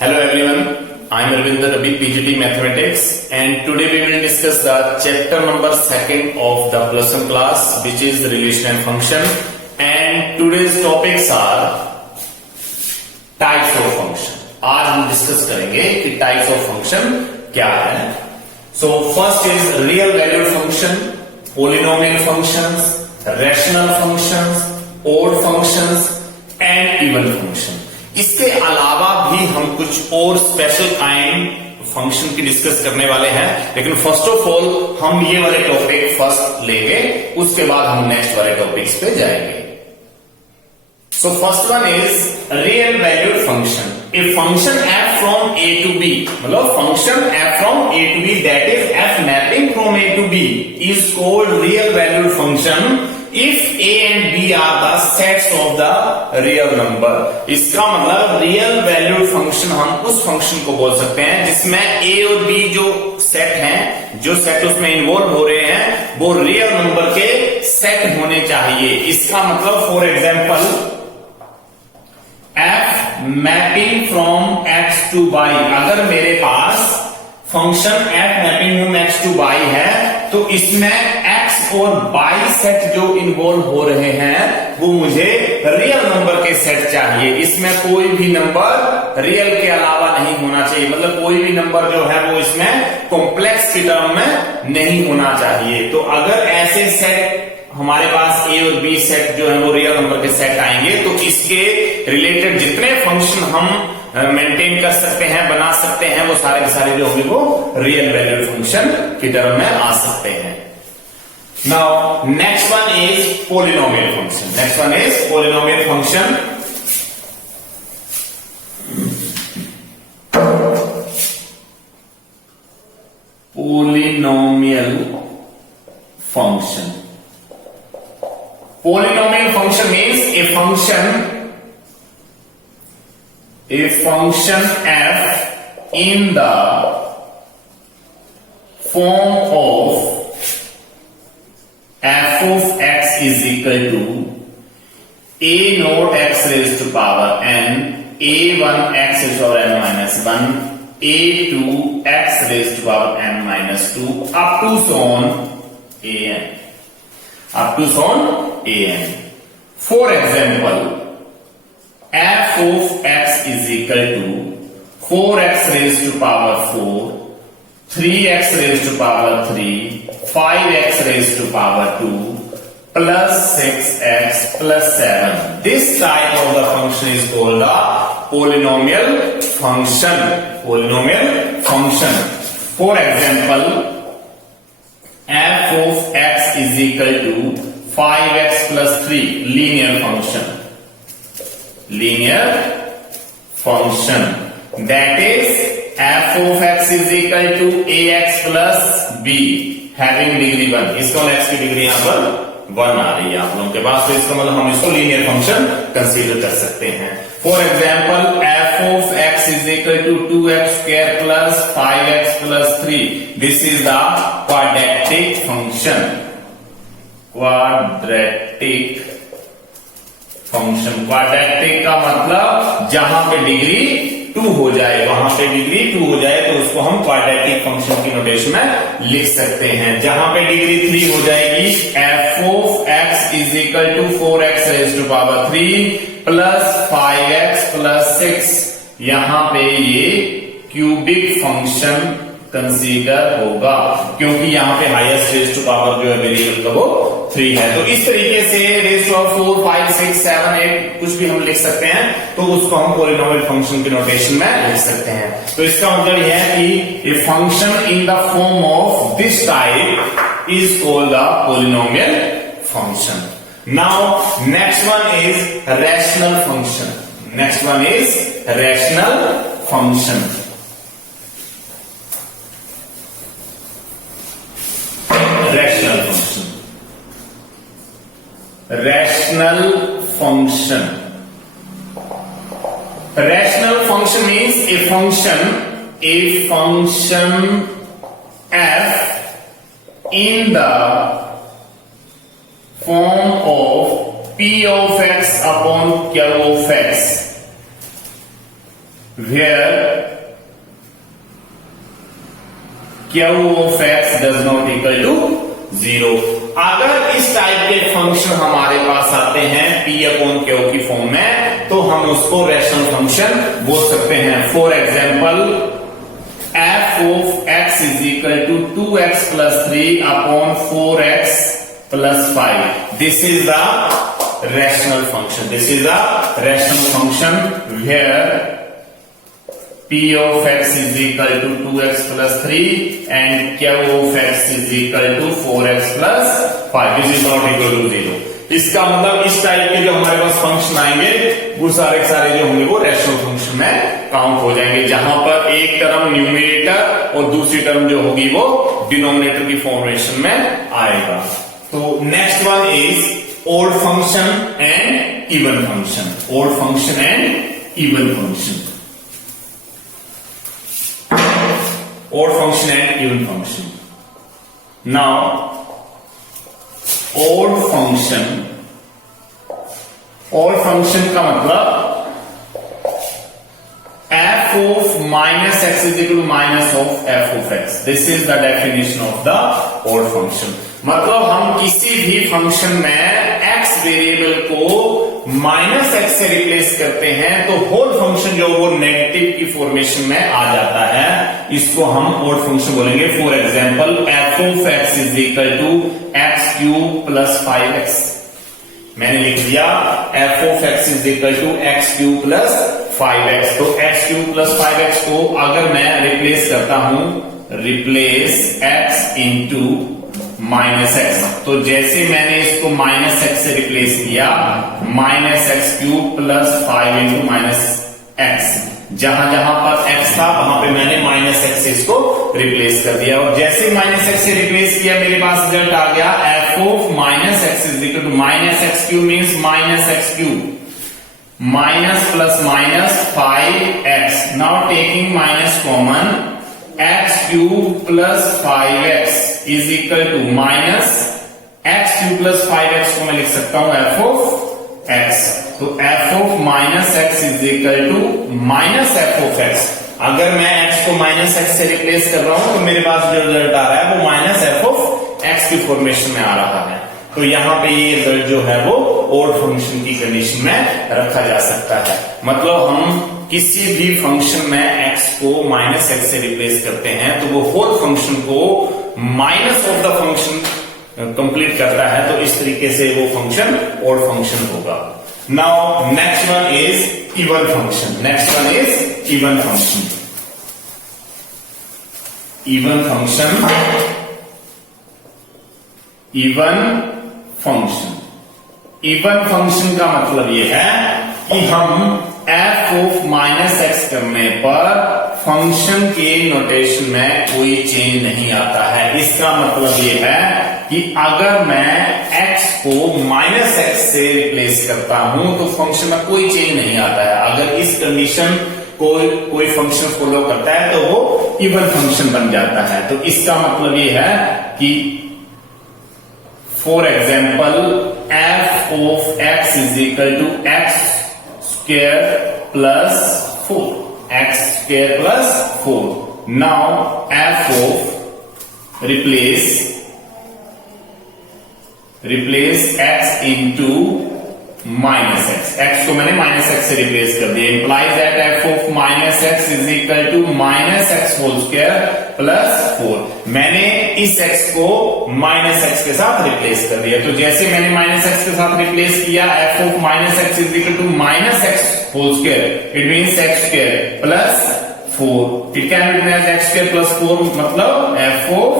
Hello everyone, I am Ravinder Rabi, PGT Mathematics, and today we will discuss the chapter number 2nd of the plus one class, which is the relation and function. And today's topics are types of function. आज हम discuss करेंगे कि types of function क्या है. So first is real valued function, polynomial functions, rational functions, odd functions and even function. इसके अलावा भी हम कुछ और स्पेशल काइंड फंक्शन की डिस्कस करने वाले हैं, लेकिन फर्स्ट ऑफ ऑल हम ये वाले टॉपिक फर्स्ट लेंगे, उसके बाद हम नेक्स्ट वाले टॉपिक्स पे जाएंगे. सो first one is real valued function. A function f from a to b, मतलब function f from a to b, that is f mapping from a to b is called real valued function if a and b are the sets of the real number. इसका मतलब real valued function हम उस function को बोल सकते हैं जिसमें a और b जो सेट हैं, जो सेट उसमें इन्वॉल्व हो रहे हैं, वो रियल नंबर के सेट होने चाहिए. इसका मतलब for example f mapping from x to y, अगर मेरे पास function f mapping from x to y है तो इसमें x और y सेट जो इन्वॉल्व हो रहे हैं वो मुझे रियल नंबर के सेट चाहिए. इसमें कोई भी नंबर रियल के अलावा नहीं होना चाहिए, मतलब कोई भी नंबर जो है वो इसमें कॉम्प्लेक्स की टर्म में नहीं होना चाहिए. तो अगर ऐसे सेट हमारे पास a और b सेट जो है वो रियल नंबर के सेट आएंगे तो इसके रिलेटेड जितने फंक्शन हम मेंटेन कर सकते हैं, बना सकते हैं, वो सारे के सारे जो होंगे वो रियल वैल्यूड फंक्शन की टर्म में आ सकते हैं. Now next one is polynomial function. Next one is polynomial function. Polynomial function. Polynomial function means a function f in the form of f of x is equal to a naught x raised to power n, a1 x raised to power n minus 1, a2 x raised to power n minus 2 up to so on an. Up to so on an. For example, f of x is equal to 4x raised to power 4, 3x raised to power 3, 5x raised to power 2, plus 6x plus 7. This type of the function is called a polynomial function. Polynomial function. For example, f of x is equal to 5x plus 3, linear function. Linear function. That is f of x is equal to ax plus b having degree 1. इसका x की degree यहां पर 1 आ रही है आप लोगों के पास, तो इसका मतलब हम इसको लीनियर फंक्शन कंसीडर कर सकते हैं. For example f of x is equal to 2x square plus 5x plus 3. This is the quadratic function. Quadratic function. Quadratic का मतलब जहां पे डिग्री 2 हो जाए, वहां पे डिग्री 2 हो जाए तो उसको हम क्वाड्रेटिक फंक्शन की नोटेशन में लिख सकते हैं. जहां पे डिग्री 3 हो जाएगी, f of x is equal to 4x raised to power 3 plus 5x plus 6. यहां पे ये क्यूबिक फंक्शन कंसीडर होगा क्योंकि यहां पे हाईएस्ट रेज टू पावर जो है वेरिएबल का वो 3 है. तो इस तरीके से रेज टू पावर 4, 5, 6, 7, 8 कुछ भी हम लिख सकते हैं, तो उसको हम पॉलिनोमियल फंक्शन के नोटेशन में लिख सकते हैं. तो इसका मतलब यह है कि a function in the form of this type is called the polynomial function. Now next one is rational function. Next one is rational function. Rational function. Rational function. Rational function means a function f in the form of p of x upon q of x. where Q of x does not equal to 0। अगर इस type के function हमारे पास आते हैं P upon Q की form में, तो हम उसको रैशनल फंक्शन बोल सकते हैं। For example f of x is equal to 2x plus 3 upon 4x plus 5। This is the rational function। This is the rational function where P of x is equal to 2x plus 3 and Q of x is equal to 4x plus 5। This is not equal to 0। इसका मतलब इस type के जो हमारे पास function आएंगे वो सारे जो होंगे वो रैशनल फंक्शन में काउंट हो जाएंगे, जहां पर एक टर्म न्यूमरेटर और दूसरी टर्म जो होगी वो डिनोमिनेटर की फॉर्मेशन में आएगा। तो next one is odd function and even function. Odd function and even function. odd function and even function। Now odd function का मतलब f of minus x is equal to minus of f of x। This is the definition of the odd function। मतलब हम किसी भी function में x variable को minus X से replace करते हैं तो होल फंक्शन जो वो नेगेटिव की फॉर्मेशन में आ जाता है, इसको हम ओड फंक्शन बोलेंगे। For example f of x is equal to X cube plus 5x। मैंने लिख दिया f of x is equal to X cube plus 5x। तो एक्स क्यूब प्लस 5x को अगर मैं रिप्लेस करता हूं, replace x into minus x, तो जैसे मैंने इसको माइनस एक्स से रिप्लेस किया, minus X cube plus 5 into minus x, जहां जहां पर एक्स था वहां पे मैंने माइनस एक्स से इसको रिप्लेस कर दिया। और जैसे माइनस एक्स से रिप्लेस किया मेरे पास रिजल्ट आ गया F of minus x is equal to minus X cube means minus X cube minus plus minus 5x। Now taking minus common, X cube plus 5x is equal to minus X cube plus 5x को मैं लिख सकता हूं F of X. तो F of minus x is equal to minus F of X. अगर मैं x को minus X से रिप्लेस कर रहा हूं तो मेरे पास जो रिजल्ट आ रहा है वो माइनस एफ ऑफ एक्स की फॉर्मेशन में आ रहा है। तो यहां पे ये रिजल्ट जो है वो ओड फंक्शन की कंडीशन में रखा जा सकता है। मतलब हम किसी भी फंक्शन में x को माइनस एक्स से रिप्लेस करते हैं तो वो होल फंक्शन को minus of the function complete करता है, तो इस तरीके से वो फंक्शन ओड फंक्शन होगा। Now next one is even function. Next one is even function. Even function, even function, even function का मतलब ये है कि हम f ऑफ माइनस एक्स करने पर फंक्शन के नोटेशन में कोई चेंज नहीं आता है। इसका मतलब ये है कि अगर मैं x को माइनस एक्स से रिप्लेस करता हूं तो फंक्शन में कोई चेंज नहीं आता है। अगर इस कंडीशन को कोई फंक्शन फॉलो करता है तो वो इवन फंक्शन बन जाता है। तो इसका मतलब ये है कि for example f of x is equal to x square plus 4, X square plus 4। Now f of replace x into minus X. X को मैंने माइनस एक्स से रिप्लेस कर दिया, implies that f of minus x is equal to minus x whole square plus 4। मैंने इस x को minus x के साथ रिप्लेस कर दिया। तो जैसे मैंने माइनस एक्स के साथ रिप्लेस किया, f of minus x is equal to minus x whole square, it means x square plus 4। It can be written as x square plus 4, मतलब f of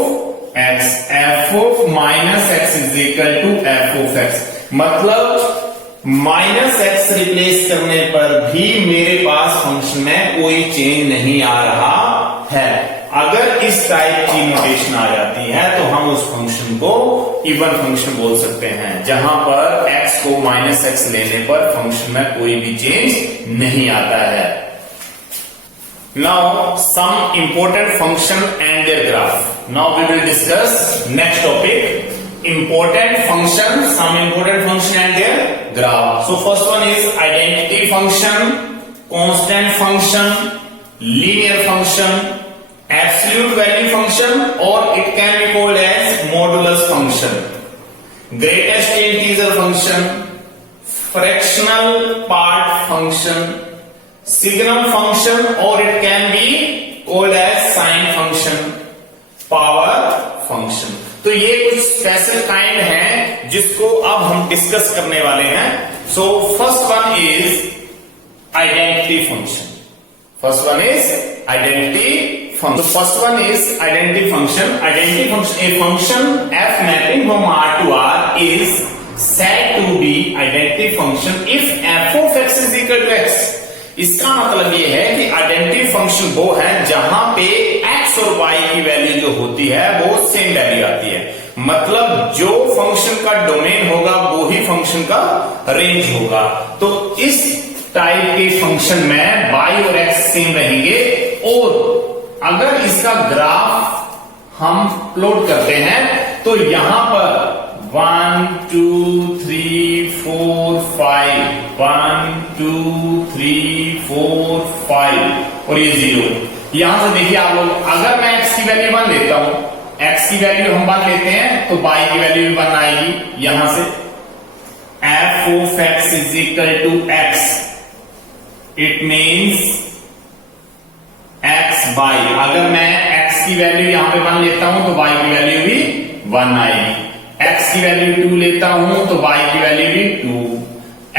x, f of minus x is equal to f of x। मतलब minus x replace करने पर भी मेरे पास function में कोई change नहीं आ रहा है। अगर इस टाइप की नोटेशन आ जाती है तो हम उस फंक्शन को इवन फंक्शन बोल सकते हैं, जहां पर x को माइनस एक्स लेने पर फंक्शन में कोई भी चेंज नहीं आता है। Now some important function and their graph. Now we will discuss next topic, important function, some important function and their graph. So first one is identity function constant function, linear function, absolute value function, और it can be called as modulus function, greatest integer function, fractional part function, signal function, और it can be called as sine function, power function. तो ये कुछ special kind है जिसको अब हम discuss करने वाले हैं। So first one is identity function. First one is identity function. First one is identity function. Identity function, a function f mapping from R to R is said to be identity function if f of x is equal to x। इसका मतलब ये है कि identity function वो है जहां पे x और y की वैल्यू जो होती है वो सेम वैल्यू आती है। मतलब जो फंक्शन का डोमेन होगा वो ही फंक्शन का रेंज होगा। तो इस टाइप के फंक्शन में y और x सेम रहेंगे, और अगर इसका ग्राफ हम प्लॉट करते हैं तो यहां पर 1 2 3 4 5 1 2 3 4 5 और ये 0। यहां से देखिए आप लोग, अगर मैं x की वैल्यू 1 लेता हूं, x की वैल्यू हम 1 लेते हैं तो y की वैल्यू भी 1 आएगी। यहां से f of x is equal to x, it means x y। अगर मैं x की वैल्यू यहां पे 1 लेता हूं तो y की वैल्यू भी 1 आएगी। x की वैल्यू 2 लेता हूं तो y की वैल्यू भी 2,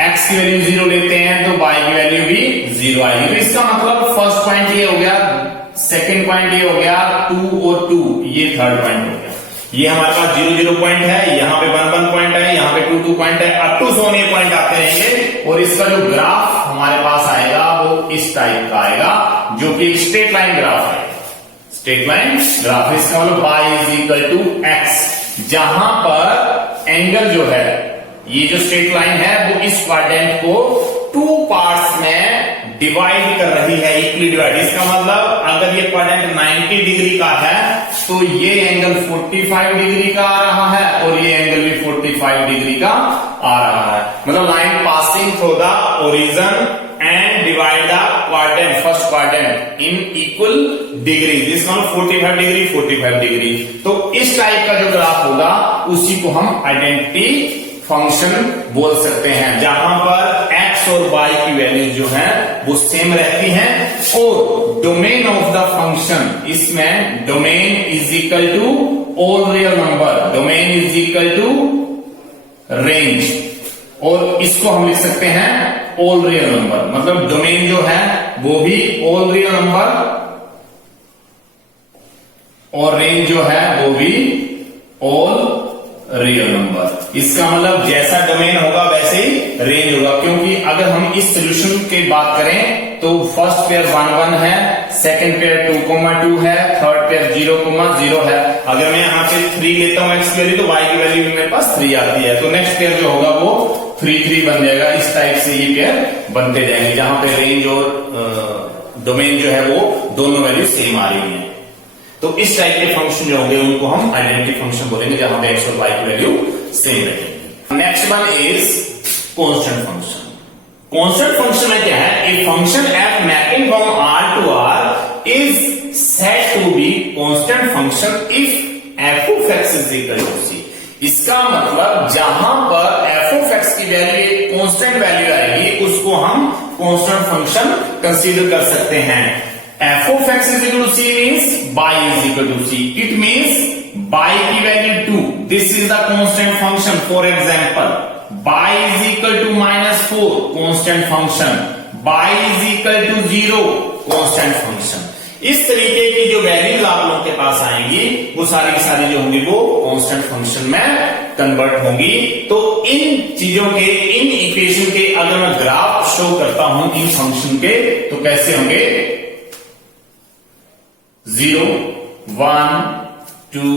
x की वैल्यू 0 लेते हैं तो y की वैल्यू भी 0 आएगी। तो इसका मतलब फर्स्ट पॉइंट ये हो गया, सेकंड पॉइंट ये हो गया, 2 और 2 ये थर्ड पॉइंट हो गया। ये हमारे पास 0 0 पॉइंट है, यहाँ पे 1 1 पॉइंट है, यहाँ पे 2 2 पॉइंट है, अप टू सोन ये पॉइंट आते रहेंगे। और इसका जो ग्राफ हमारे पास आएगा वो इस टाइप का आएगा, जो कि स्ट्रेट लाइन ग्राफ है। स्ट्रेट लाइन ग्राफ, इसका मतलब y is equal to x, जहां पर एंगल जो है, ये जो स्ट्रेट लाइन है वो इस क्वाड्रेंट को 2 पार्ट्स में डिवाइड कर रही है, इक्वली डिवाइड। इसका मतलब अगर ये क्वाड्रेंट 90 डिग्री का है तो ये एंगल 45 डिग्री का आ रहा है, और ये एंगल भी 45 डिग्री का आ रहा है। मतलब line passing through the origin and divide the quadrant, first quadrant in equal degree, जिसका 45 डिग्री 45 डिग्री। तो इस टाइप का जो ग्राफ होगा उसी को हम आइडेंटिटी फंक्शन बोल सकते हैं, जहां पर x और y की वैल्यू जो है वो सेम रहती हैं, और डोमेन ऑफ द फंक्शन, इसमें domain is equal to all real number, domain is equal to range, और इसको हम लिख सकते हैं ऑल रियल नंबर। मतलब डोमेन जो है वो भी ऑल रियल नंबर, और रेंज जो है वो भी ऑल रियल नंबर। इसका मतलब जैसा डोमेन होगा वैसे ही रेंज होगा, क्योंकि अगर हम इस सोल्यूशन की बात करें तो फर्स्ट पेयर 1 1 है, सेकंड पेयर 2 2 है, थर्ड पेयर 0 0 है। अगर मैं यहाँ से 3 लेता हूं x की वैल्यू, तो y की वैल्यू भी मेरे पास 3 आती है, तो नेक्स्ट पेयर जो होगा वो 3 3 बन जाएगा। इस टाइप से ये पेयर बनते जाएंगे, जहां पे रेंज और डोमेन जो है वो दोनों वैल्यू सेम आ रही है। तो इस टाइप के फंक्शन जो होंगे उनको हम आइडेंटिटी फंक्शन बोलेंगे, जहां पे x और y की वैल्यू सेम रहेगी। Next one is constant function. Constant function में क्या है, a function f mapping from r to r is said to be constant function if f of x is equal to c। इसका मतलब जहां पर f of x की value एक constant value आएगी, उसको हम कांस्टेंट फंक्शन कंसीडर कर सकते हैं। f of x is equal to c means y is equal to c. It means y की value 2. This is the constant function. For example, y is equal to -4, constant function. y is equal to 0, constant function. इस तरीके की जो values आप लोगों के पास आएंगी वो सारी की सारी जो होंगी वो कांस्टेंट फंक्शन में कन्वर्ट होंगी। तो इन चीजों के, इन इक्वेशन के अगर मैं ग्राफ शो करता हूं इन फंक्शन के, तो कैसे होंगे, 0 1 2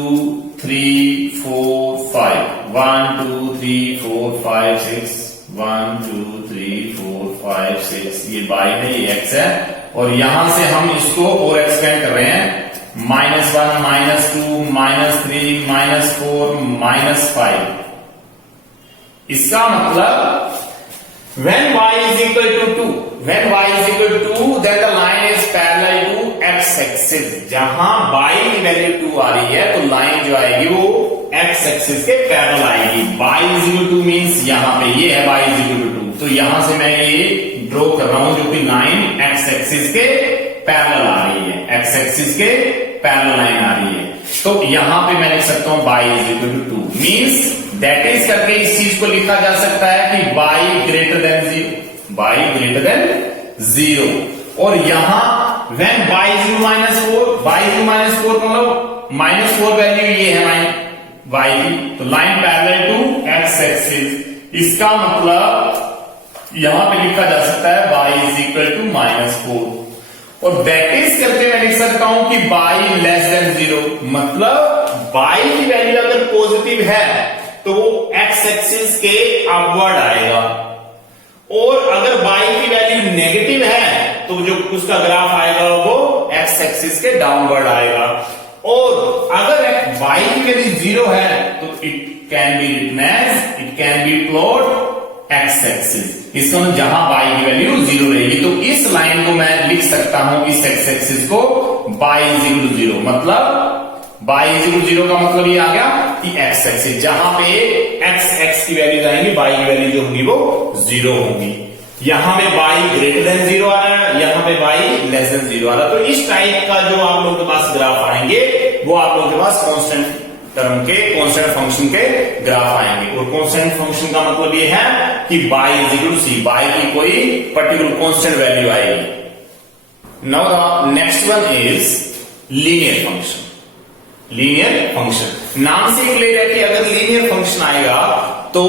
3 4 5 1 2 3 4 5 6 1 2 3 4 5 6 ये y है, ये x है, और यहां से हम इसको और एक्सपेंड कर रहे हैं, -1 -2 -3 -4 -5। इसका मतलब when y is equal to 2, when y is equal to 2 then the line is parallel to x axis। जहां y की वैल्यू 2 आ रही है तो लाइन जो आएगी वो x axis के पैरेलल आएगी। y is equal to means यहां पे ये है y is equal to 2, तो यहां से मैं ये ड्रॉ कर रहा हूं जो कि लाइन x axis के पैरेलल आ रही है, x axis के पैरेलल लाइन आ रही है। तो यहां पे मैं लिख सकता हूं y is equal to 2 means that is करके इस चीज को लिखा जा सकता है कि y greater than 0, y greater than 0। और यहां when y is equal minus 4, y is equal minus 4 मतलब minus 4 वैल्यू ये है y की, तो line parallel to x axis. इसका मतलब यहां पे लिखा जा सकता है y is equal to -4 और दैट इज करके मैं लिख सकता हूं कि y लेस देन 0 मतलब y की वैल्यू अगर पॉजिटिव है तो वो x एक्सिस के अपवर्ड आएगा और अगर y की वैल्यू नेगेटिव है तो जो उसका ग्राफ आएगा वो x एक्सिस के डाउनवर्ड आएगा। और अगर y की वैल्यू 0 है तो it can be written as, it can be plot x axis. इसका मतलब जहां y की वैल्यू 0 रहेगी तो इस लाइन को मैं लिख सकता हूं इस x एक्सिस को y is equal to 0 मतलब y is equal to 0 का मतलब ये आ गया कि x एक्सिस जहां पे x की वैल्यू आएंगी y की वैल्यू जो होगी वो 0 होगी। यहां पे y ग्रेटर देन 0 आ रहा है, यहां पे y लेस देन 0 आ रहा है। तो इस टाइप का जो आप लोगों के पास ग्राफ आएंगे वो आप लोगों के पास कांस्टेंट टर्म के, कांस्टेंट फंक्शन के ग्राफ आएंगे। और कांस्टेंट फंक्शन का मतलब ये है कि y is equal to c, y की कोई पर्टिकुलर कांस्टेंट वैल्यू आएगी। Now the next one is linear function. Linear function नाम से क्लियर है कि अगर लीनियर फंक्शन आएगा तो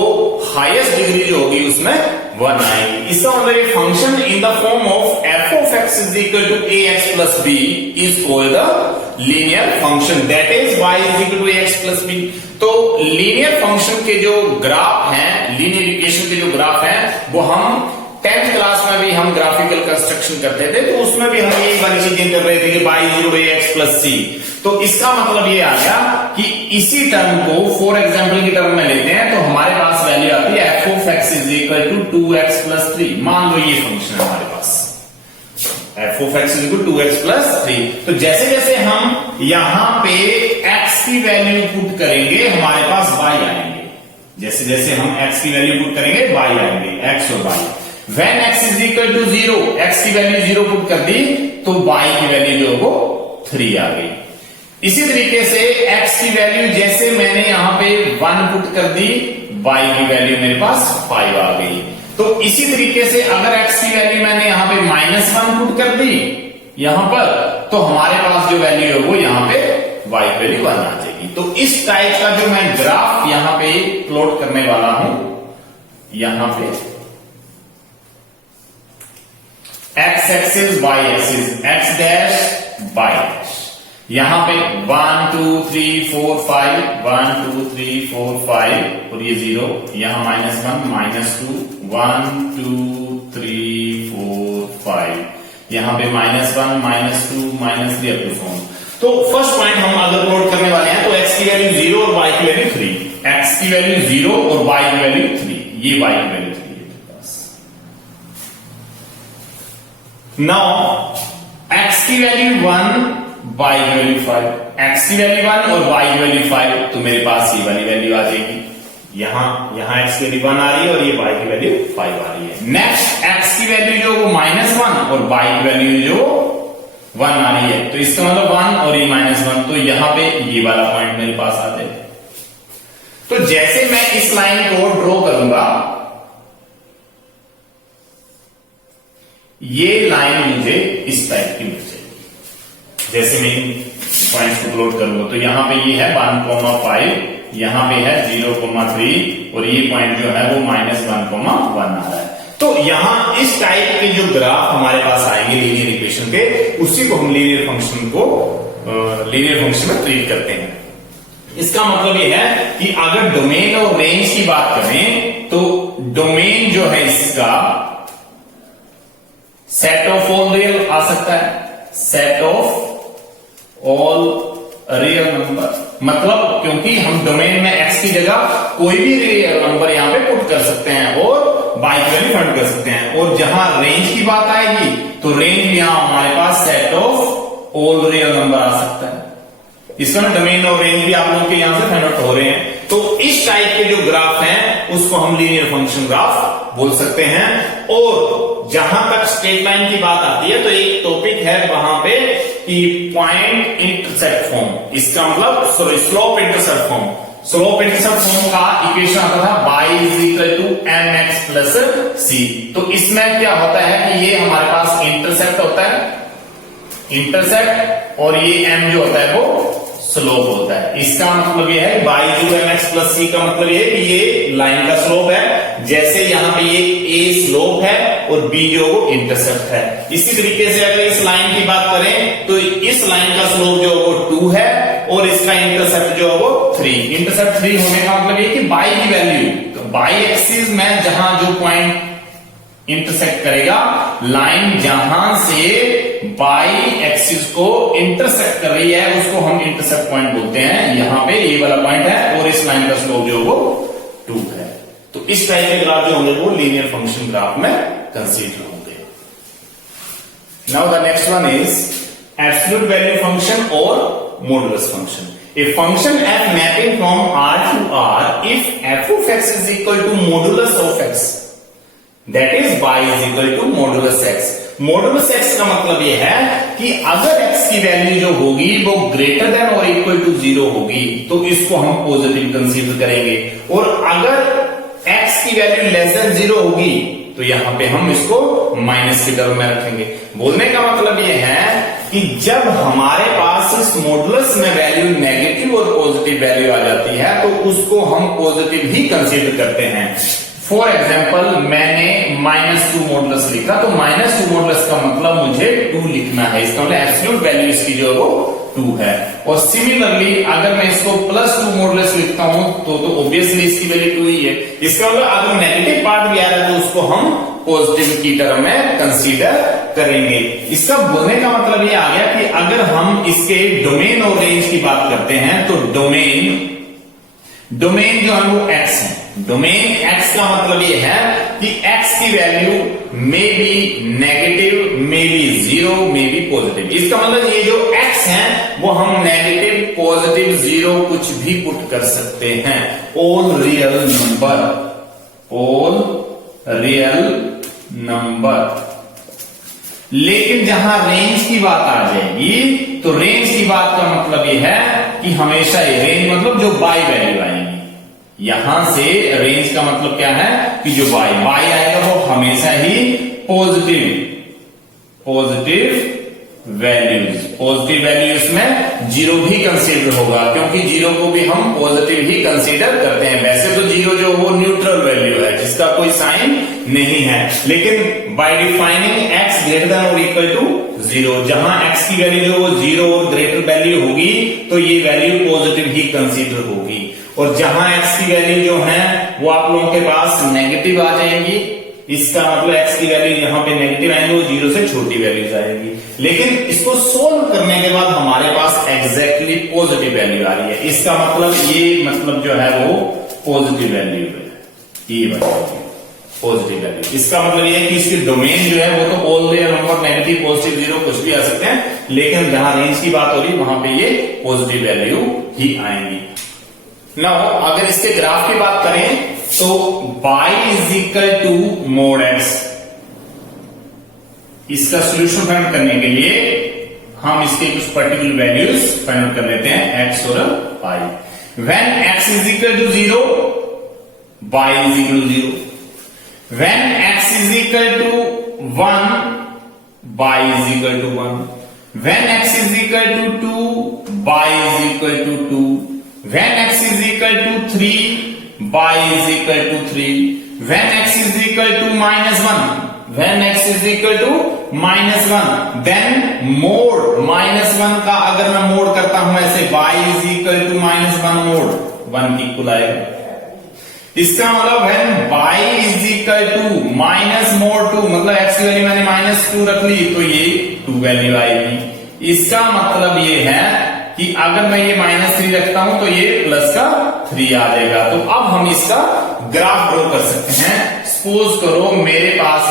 हाईएस्ट डिग्री जो होगी उसमें 1 आएगी। इसका मतलब ये function in the form of f of x is equal to ax plus b is called the linear function, that is y is equal to ax plus b। तो लीनियर फंक्शन के जो ग्राफ हैं, linear equation के जो graph हैं वो हम 10th class में भी हम ग्राफिकल कंस्ट्रक्शन करते थे तो उसमें भी हम यही वाली चीजें कर रहे थे कि y is equal to ax plus c। तो इसका मतलब ये आ गया कि इसी टर्म को फॉर एग्जांपल की टर्म में लेते हैं तो हमारे पास वैल्यू आती है f of x is equal to 2x plus 3। मान लो ये फंक्शन है हमारे पास f of x is equal to 2x plus 3। तो जैसे जैसे हम यहां पे x की वैल्यू पुट करेंगे हमारे पास y आएंगे, जैसे जैसे हम x की वैल्यू पुट करेंगे y आएंगे, x और y। when x is equal to 0, x की वैल्यू 0 पुट कर दी तो y की वैल्यू जो वो 3 आ गई। इसी तरीके से x की वैल्यू जैसे मैंने यहां पे 1 पुट कर दी y की वैल्यू मेरे पास 5 आ गई। तो इसी तरीके से अगर x की वैल्यू मैंने यहां पे -1 पुट कर दी यहां पर तो हमारे पास जो वैल्यू है वो यहां पे y की वैल्यू 1 आ जाएगी। तो इस टाइप का जो मैं ग्राफ यहां पे प्लॉट करने वाला हूं, यहां पे x axis y axis x dash y dash, यहां पे 1 2 3 4 5 1 2 3 4 5 और ये 0, यहां -1 -2 1 2 3 4 5, यहां पे -1 -2 -3 अप टू 4। तो फर्स्ट पॉइंट हम अगर प्लॉट करने वाले हैं तो x की वैल्यू 0 और y की वैल्यू 3, x की वैल्यू 0 और y की वैल्यू 3, ये y की वैल्यू 3 है। नाउ x की वैल्यू 1 y की वैल्यू 5, x की वैल्यू 1 और y की वैल्यू 5, तो मेरे पास ये वाली वैल्यू आ जाएगी। यहां x की वैल्यू 1 आ रही है और ये y की वैल्यू 5 आ रही है। नेक्स्ट x की वैल्यू जो वो -1 और y की वैल्यू जो 1 आ रही है, तो इसका मतलब 1 और ये -1, तो यहां पे ये वाला पॉइंट मेरे पास आ जाए। तो जैसे मैं इस लाइन को ड्रॉ करूंगा, ये लाइन मुझे इस टाइप की मिल जाएगी। जैसे मैं पॉइंट्स को प्लॉट करूंगा तो यहां पे ये है 1,5, यहां पे है 0,3 और ये पॉइंट जो है वो -1,1 आ रहा है। तो यहां इस टाइप के जो ग्राफ हमारे पास आएंगे लीनियर इक्वेशन के, उसी को हम लीनियर फंक्शन में ट्रीट करते हैं। इसका मतलब ये है कि अगर डोमेन और रेंज की बात करें तो डोमेन जो है इसका सेट ऑफ ऑल रियल आ सकता है, set of all real number, मतलब क्योंकि हम डोमेन में x की जगह कोई भी रियल नंबर यहां पे पुट कर सकते हैं और y की वैल्यू फाइंड कर सकते हैं। और जहां रेंज की बात आएगी तो रेंज में यहां हमारे पास set of all real number आ सकता है। इसका ना डोमेन और रेंज भी आप लोगों के यहां से फाइंड आउट हो रहे हैं। तो इस टाइप के जो ग्राफ हैं उसको हम लीनियर फंक्शन ग्राफ बोल सकते हैं। और जहां तक स्ट्रेट लाइन की बात आती है तो एक टॉपिक है वहां पे कि पॉइंट इंटरसेप्ट फॉर्म, इसका मतलब sorry slope intercept form. Slope intercept form का इक्वेशन आता था y is equal to mx plus c। तो इसमें क्या होता है कि ये हमारे पास इंटरसेप्ट होता है, इंटरसेप्ट, और ये m जो होता है वो स्लोप होता है। इसका मतलब ये है y जो mx प्लस c का मतलब ये कि ये लाइन का स्लोप है। जैसे यहां पे ये a स्लोप है और b जो वो इंटरसेप्ट है। इसी तरीके से अगर इस लाइन की बात करें तो इस लाइन का स्लोप जो वो 2 है और इसका इंटरसेप्ट जो है वो 3। इंटरसेप्ट 3 होने का मतलब ये कि y की वैल्यू, तो y एक्सिस में जहां जो पॉइंट इंटरसेक्ट करेगा, लाइन जहां से y एक्सिस को इंटरसेक्ट कर रही है उसको हम इंटरसेप्ट पॉइंट बोलते हैं। यहां पे ये वाला पॉइंट है और इस लाइन का स्लोप जो वो 2 है। तो इस टाइप के ग्राफ जो होंगे वो लीनियर फंक्शन ग्राफ में कंसीडर होंगे। Now the next one is absolute value function और modulus function. A function f mapping from R to R if f of x is equal to modulus of x, that is y is equal to modulus x। modulus x का मतलब ये है कि अगर x की value जो होगी वो ग्रेटर देन और इक्वल टू 0 होगी तो इसको हम पॉजिटिव कंसीडर करेंगे, और अगर x की वैल्यू लेस देन 0 होगी तो यहां पे हम इसको माइनस की टर्म में रखेंगे। बोलने का मतलब ये है कि जब हमारे पास इस मॉडुलस में वैल्यू नेगेटिव और पॉजिटिव वैल्यू आ जाती है तो उसको हम पॉजिटिव ही कंसीडर करते हैं। फॉर एग्जाम्पल मैंने -2 मॉडुलस लिखा तो -2 मॉडुलस का मतलब मुझे 2 लिखना है, इसका मतलब एब्सोल्यूट वैल्यू इसकी जो है वो 2 है। और सिमिलरली अगर मैं इसको +2 मॉडुलस लिखता हूं तो ऑब्वियसली इसकी वैल्यू 2 ही है। इसका मतलब अगर नेगेटिव पार्ट भी आ रहा है तो उसको हम पॉजिटिव की टर्म में कंसीडर करेंगे। इसका बोलने का मतलब ये आ गया कि अगर हम इसके डोमेन और रेंज की बात करते हैं तो डोमेन जो है वो x है। डोमेन x का मतलब ये है कि x की value may be negative, may be 0, may be positive. इसका मतलब ये जो x है वो हम नेगेटिव, पॉजिटिव, 0 कुछ भी पुट कर सकते हैं। All real number. लेकिन जहां रेंज की बात आ जाएगी तो रेंज की बात का मतलब ये है कि हमेशा ये रेंज मतलब जो y वैल्यू आएगी, यहां से रेंज का मतलब क्या है कि जो y आएगा वो हमेशा ही पॉजिटिव वैल्यूज में 0 भी कंसीडर होगा, क्योंकि 0 को भी हम पॉजिटिव ही कंसीडर करते हैं। वैसे तो 0 जो वो न्यूट्रल वैल्यू है जिसका कोई साइन नहीं है, लेकिन bye defining x greater then और इक्वल टू 0, जहां x की वैल्यू जो वो 0 और ग्रेटर वैल्यू होगी तो ये वैल्यू पॉजिटिव ही कंसीडर होगी। और जहां x की वैल्यू जो है वो आप लोगों के पास नेगेटिव आ जाएंगी, इसका मतलब x की वैल्यू यहां पे नेगेटिव आएंगे, वो 0 से छोटी वैल्यूज आएगी। लेकिन इसको सोल्व करने के बाद हमारे पास एग्जैक्टली पॉजिटिव वैल्यू आ रही है। इसका मतलब ये मतलब जो है वो पॉजिटिव वैल्यू है, ये पॉजिटिव वैल्यू। इसका मतलब ये है कि इसकी डोमेन जो है वो तो all real number, negative, positive, 0 कुछ भी आ सकते हैं, लेकिन जहां रेंज की बात हो रही है वहां पे ये पॉजिटिव वैल्यू ही आएंगी। नाउ अगर इसके ग्राफ की बात करें तो y is equal to mod x। इसका सोल्यूशन फाइंड करने के लिए हम इसके कुछ पर्टिकुलर वैल्यूज फाइंड आउट कर लेते हैं, x और y। When x is equal to 0, y is equal to 0। When x is equal to 1, y is equal to 1। When x is equal to 2, y is equal to 2। When x is equal to 3, y is equal to 3. When x is equal to -1, then mod -1 का अगर मैं mode करता हूं ऐसे y is equal to -1 mode 1 की equal आएगा। इसका मतलब when y is equal to minus mode 2, मतलब x की वैल्यू मैंने -2 रख ली तो ये 2 वैल्यू आएगी। इसका मतलब ये है कि अगर मैं ये -3 रखता हूं तो ये प्लस का 3 आ जाएगा। तो अब हम इसका ग्राफ ड्रॉ कर सकते हैं। सपोज करो मेरे पास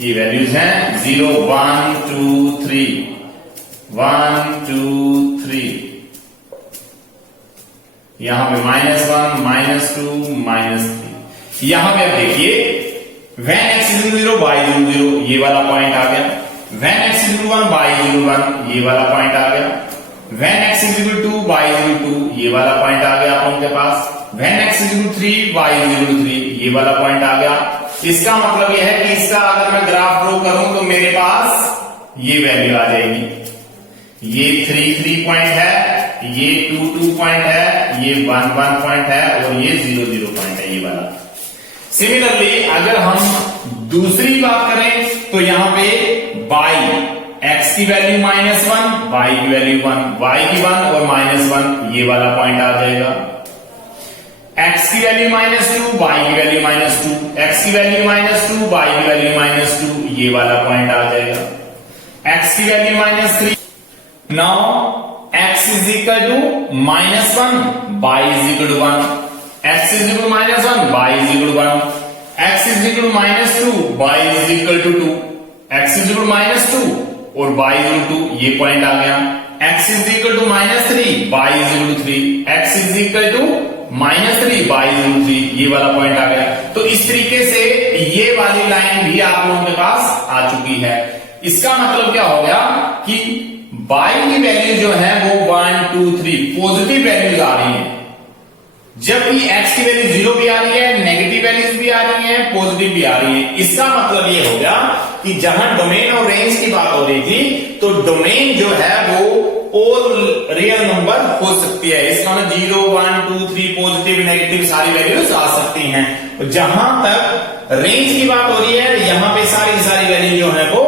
ये वैल्यूज हैं 0 1 2 3 1 2 3, यहां पे -1 -2 -3। यहां पे आप देखिए when x is 0 y is 0 ये वाला पॉइंट आ गया, when x is 1 y is 1 ये वाला पॉइंट आ गया, when x is 2 y is 2 ये वाला पॉइंट आ गया आप लोगों के पास, when x is 3 y is 3 ये वाला पॉइंट आ गया। इसका मतलब यह है कि इसका अगर मैं ग्राफ ड्रॉ करूं तो मेरे पास ये वैल्यू आ जाएगी। ये 3 3 पॉइंट है, ये 2 2 पॉइंट है, ये 1 1 पॉइंट है और ये 0 0 पॉइंट है, ये वाला। सिमिलरली अगर हम दूसरी बात करें तो यहां पे y x की वैल्यू -1 y की वैल्यू 1 y की 1 और -1 ये वाला पॉइंट आ जाएगा। x की वैल्यू -2 y की वैल्यू -2 x की वैल्यू -2 y की वैल्यू -2 ये वाला पॉइंट आ जाएगा। x की value -3, now x is equal to -1 y is equal to 1, x is equal to -1 y is equal to 1, x is equal to -2 y is equal to 2, x is equal to -2 और y is equal to 2 ये point आ गया। x is equal to -3 y is equal to 3, x is equal to -3 y is equal to 3 ये वाला point आ गया। तो इस तरीके से ये वाली लाइन भी आप लोगों के पास आ चुकी है। इसका मतलब क्या हो गया कि y की वैल्यू जो है वो 1 2 3 पॉजिटिव वैल्यूज आ रही है, जबकि x की वैल्यू 0 भी आ रही है, नेगेटिव वैल्यूज भी आ रही है, पॉजिटिव भी आ रही है। इसका मतलब ये हो गया कि जहां डोमेन और रेंज की बात हो रही थी तो डोमेन जो है वो ऑल रियल नंबर हो सकती है। इसका मतलब 0 1 2 3 पॉजिटिव नेगेटिव सारी वैल्यूज आ सकती हैं। जहां तक रेंज की बात हो रही है यहां पे सारी वैल्यू जो है वो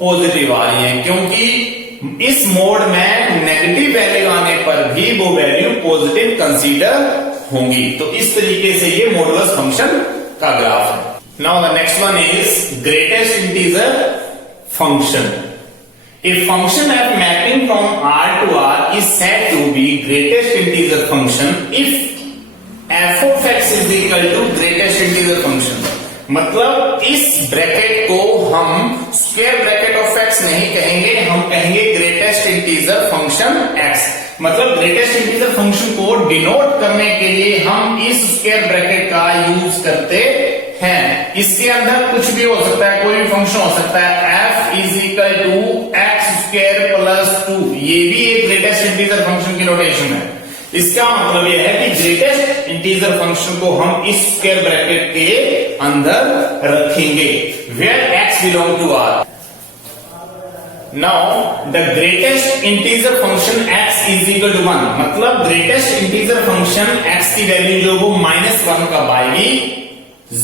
पॉजिटिव आ रही है, क्योंकि इस मोड में नेगेटिव वैल्यू आने पर भी वो वैल्यू पॉजिटिव कंसीडर होंगी। तो इस तरीके से ये मॉडुलस फंक्शन का ग्राफ है। Now the next one is greatest integer function. A function f mapping from R to R is said to be greatest integer function if f of x is equal to greatest integer function। मतलब इस bracket को हम square bracket of x नहीं कहेंगे, हम कहेंगे greatest integer function x। मतलब greatest integer function को डिनोट करने के लिए हम इस स्क्वायर ब्रैकेट का यूज करते हैं। इसके अंदर कुछ भी हो सकता है, कोई भी फंक्शन हो सकता है। f is equal to x square plus 2 ये भी एक ग्रेटेस्ट इंटीजर फंक्शन की नोटेशन है। इसका मतलब यह है कि ग्रेटेस्ट इंटीजर फंक्शन को हम इस स्क्वायर ब्रैकेट के अंदर रखेंगे where x belong to r। Now the greatest integer function x is equal to 1, मतलब ग्रेटेस्ट इंटीजर फंक्शन x की वैल्यू जो वो -1 कब आएगी,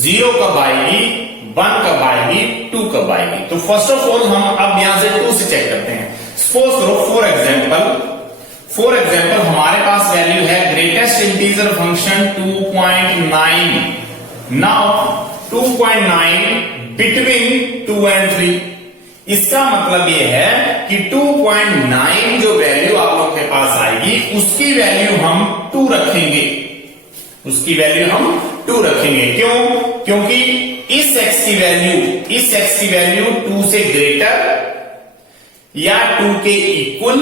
0 कब आएगी, 1 कब आएगी, 2 कब आएगी। तो फर्स्ट ऑफ ऑल हम अब यहां से 2 से चेक करते हैं। सपोज करो फॉर एग्जांपल हमारे पास वैल्यू है greatest integer function 2.9। Now 2.9 between 2 and 3। इसका मतलब यह है कि 2.9 जो वैल्यू आप लोग के पास आएगी उसकी वैल्यू हम 2 रखेंगे, उसकी वैल्यू हम 2 रखेंगे। क्यों? क्योंकि इस x की वैल्यू 2 से ग्रेटर या 2 के इक्वल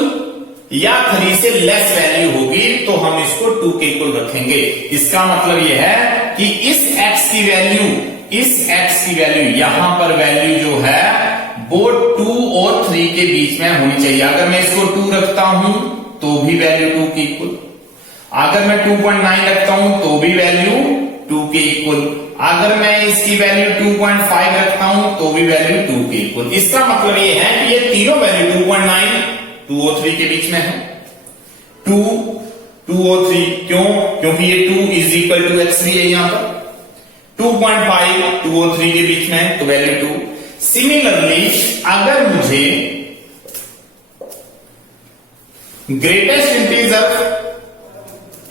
या 3 से लेस वैल्यू होगी तो हम इसको 2 के इक्वल रखेंगे। इसका मतलब यह है कि इस x की वैल्यू यहां पर वैल्यू जो है वो 2 और 3 के बीच में होनी चाहिए। अगर मैं इसको 2 रखता हूं तो भी वैल्यू 2 के इक्वल, अगर मैं 2.9 रखता हूं तो भी वैल्यू 2 के इक्वल, अगर मैं इसकी वैल्यू 2.5 रखता हूं तो भी वैल्यू 2 के इक्वल। इसका मतलब ये है कि ये तीनों वैल्यू 2.9 2 और 3 के बीच में है, 2 और 3। क्यों? क्योंकि ये 2 इज इक्वल टू एक्स भी है यहां पर, 2.5 2 और 3 के बीच में है तो वैल्यू 2। सिमिलरली अगर मुझे ग्रेटेस्ट इंटीजर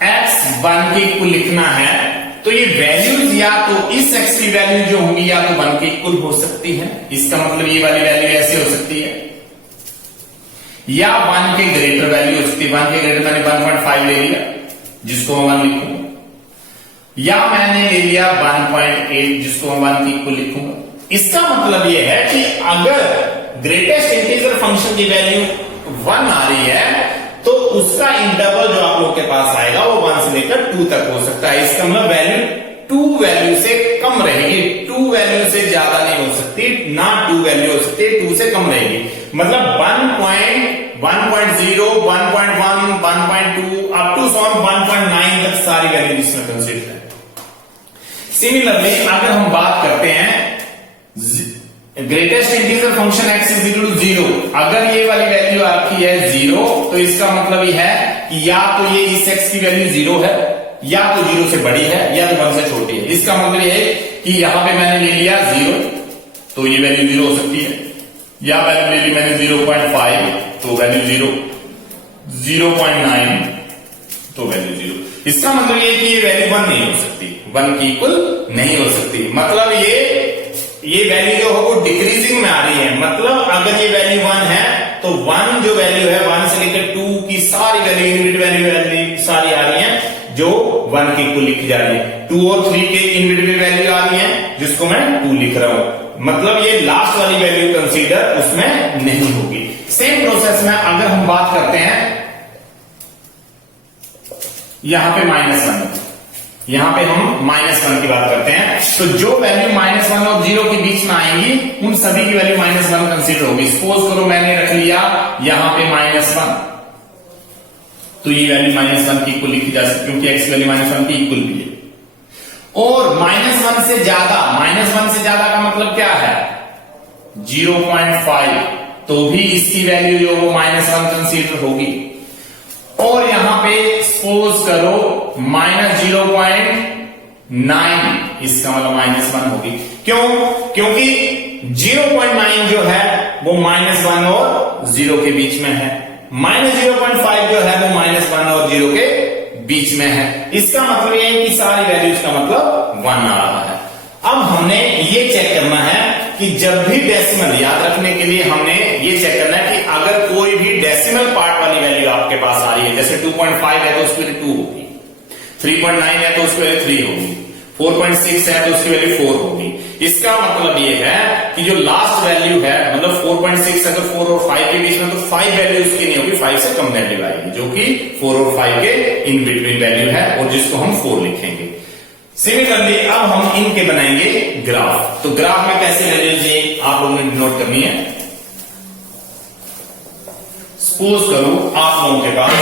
x 1 के इक्वल लिखना है तो ये वैल्यूज या तो इस x की वैल्यू जो होंगी या तो 1 के इक्वल हो सकती है। इसका मतलब ये वाली वैल्यू ऐसे हो सकती है, या 1 के ग्रेटर वैल्यू हो सकती है। 1 के ग्रेटर मैंने 1.5 ले लिया, जिसको मैं 1 लिखूंगा, या मैंने ले लिया 1.8 जिसको मैं 1 के इक्वल लिखूंगा। इसका मतलब यह है कि अगर ग्रेटेस्ट इंटीजर फंक्शन की वैल्यू 1 आ रही है तो उसका इंटरवल जो आप लोग के पास आएगा वो 1 से लेकर 2 तक हो सकता है। इसका मतलब वैल्यू 2 वैल्यू से कम रहेगी, 2 वैल्यू से ज्यादा नहीं हो सकती, ना 2 वैल्यू हो सकती है, 2 से कम रहेगी। मतलब 1.0, 1.1, 1.2 अप टू 1.9 तक सारी वैल्यू इसमें कंसीडर है। सिमिलरली अगर हम बात करते हैं greatest integer function x is equal to 0, अगर ये वाली वैल्यू आपकी है 0 तो इसका मतलब ये है कि या तो ये इस x की वैल्यू 0 है, या तो 0 से बड़ी है, या तो 1 से छोटी है। इसका मतलब ये है कि यहां पे मैंने ले लिया 0 तो ये वैल्यू 0 हो सकती है, या वैल्यू ले ली मैंने 0.5 तो वैल्यू 0, 0.9 तो वैल्यू 0। इसका मतलब ये कि ये वैल्यू 1 नहीं हो सकती, 1 की इक्वल नहीं हो सकती। मतलब ये वैल्यू जो है वो डिक्रीजिंग में आ रही है। मतलब अगर ये वैल्यू 1 है तो 1 जो वैल्यू है 1 से लेकर 2 की सारी वैल्यू इनविडिविल वैल्यू सारी आ रही है जो 1 के इक्वल लिखी जा रही है। 2 और 3 के इनविडिविल वैल्यू आ रही है जिसको मैं 2 लिख रहा हूं। मतलब ये लास्ट वाली वैल्यू कंसीडर उसमें नहीं होगी। सेम प्रोसेस में अगर हम बात करते हैं यहां पे -1, यहां पे हम -1 की बात करते हैं तो जो वैल्यू -1 और 0 के बीच में आएंगी उन सभी की वैल्यू -1 कंसीडर होगी। सपोज करो मैंने रख लिया यहां पे -1 तो ये वैल्यू -1 की इक्वल लिखी जा सकती है क्योंकि x वैल्यू -1 की इक्वल भी है। और -1 से ज्यादा का मतलब क्या है 0.5 तो भी इसकी वैल्यू जो वो -1 कंसीडर होगी। और यहां पे सपोज करो -0.9 इसका मतलब -1 होगी। क्यों? क्योंकि 0.9 जो है वो -1 और 0 के बीच में है, -0.5 जो है वो -1 और 0 के बीच में है। इसका मतलब ये है कि सारी वैल्यूज का मतलब 1 आ रहा है। अब हमने ये चेक करना है कि जब भी डेसिमल, याद रखने के लिए हमने ये चेक करना है कि अगर कोई भी डेसिमल पार्ट वाली वैल्यू आपके पास आ रही है, जैसे 2.5 है तो उसकी वैल्यू 2 होगी, 3.9 है तो उसकी वैल्यू 3 होगी, 4.6 है तो उसकी वैल्यू 4 होगी। इसका मतलब ये है कि जो लास्ट वैल्यू है मतलब 4.6 अगर 4 और 5 के बीच में तो 5 वैल्यू उसकी नहीं होगी, 5 से कम वैल्यू आएगी जो कि 4 और 5 के इन बिटवीन वैल्यू है और जिसको हम 4 लिखेंगे। सिमिलरली अब हम इनके बनाएंगे ग्राफ। तो ग्राफ में कैसे वैल्यूज ये आप लोगों ने नोट करनी है। सपोज करो आप लोगों के पास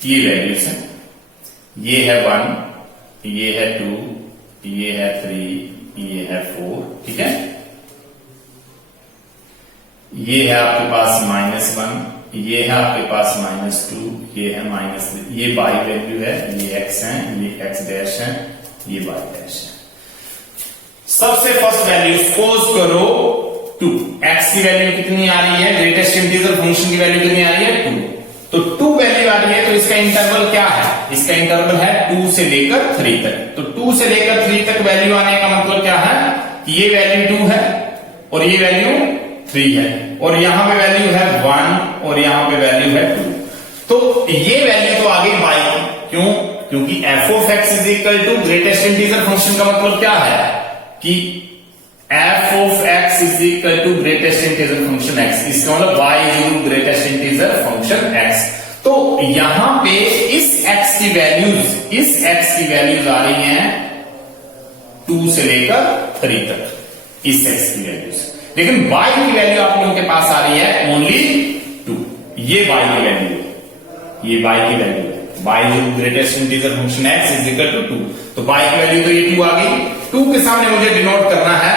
ये वैल्यूज है, ये है 1, ये है 2, ये है 3, ये है 4, ठीक है। ये है आपके पास -1, ये है आपके पास -2, ये है -3, ये y वैल्यू है, ये x है, ये x डैश है, ये y डैश है। सबसे फर्स्ट वैल्यू सपोज करो 2, x की वैल्यू कितनी आ रही है, ग्रेटेस्ट इंटीजर फंक्शन की वैल्यू कितनी आ रही है 2, तो 2 वैल्यू आ रही है तो इसका इंटरवल क्या है, इसका इंटरवल है 2 से लेकर 3 तक। तो 2 से लेकर 3 तक वैल्यू आने का मतलब क्या है कि ये वैल्यू 2 है और ये वैल्यू 3 है और यहां पे वैल्यू है 1 और यहां पे वैल्यू है 2। तो ये वैल्यू तो आ गई y की। क्यों? क्योंकि f of x is equal to greatest integer function का मतलब क्या है कि f of x is equal to greatest integer function x, इसका मतलब y is equal to greatest integer function x। तो यहां पे इस x की वैल्यूज आ रही हैं 2 से लेकर 3 तक, इस x की वैल्यूज। लेकिन y की वैल्यू आप लोगों के पास आ रही है ओनली 2, ये y की वैल्यू है, ये y की वैल्यू है, y is greatest integer function x is equal to 2। तो y की वैल्यू तो ये 2 आ गई। 2 के सामने मुझे डिनोट करना है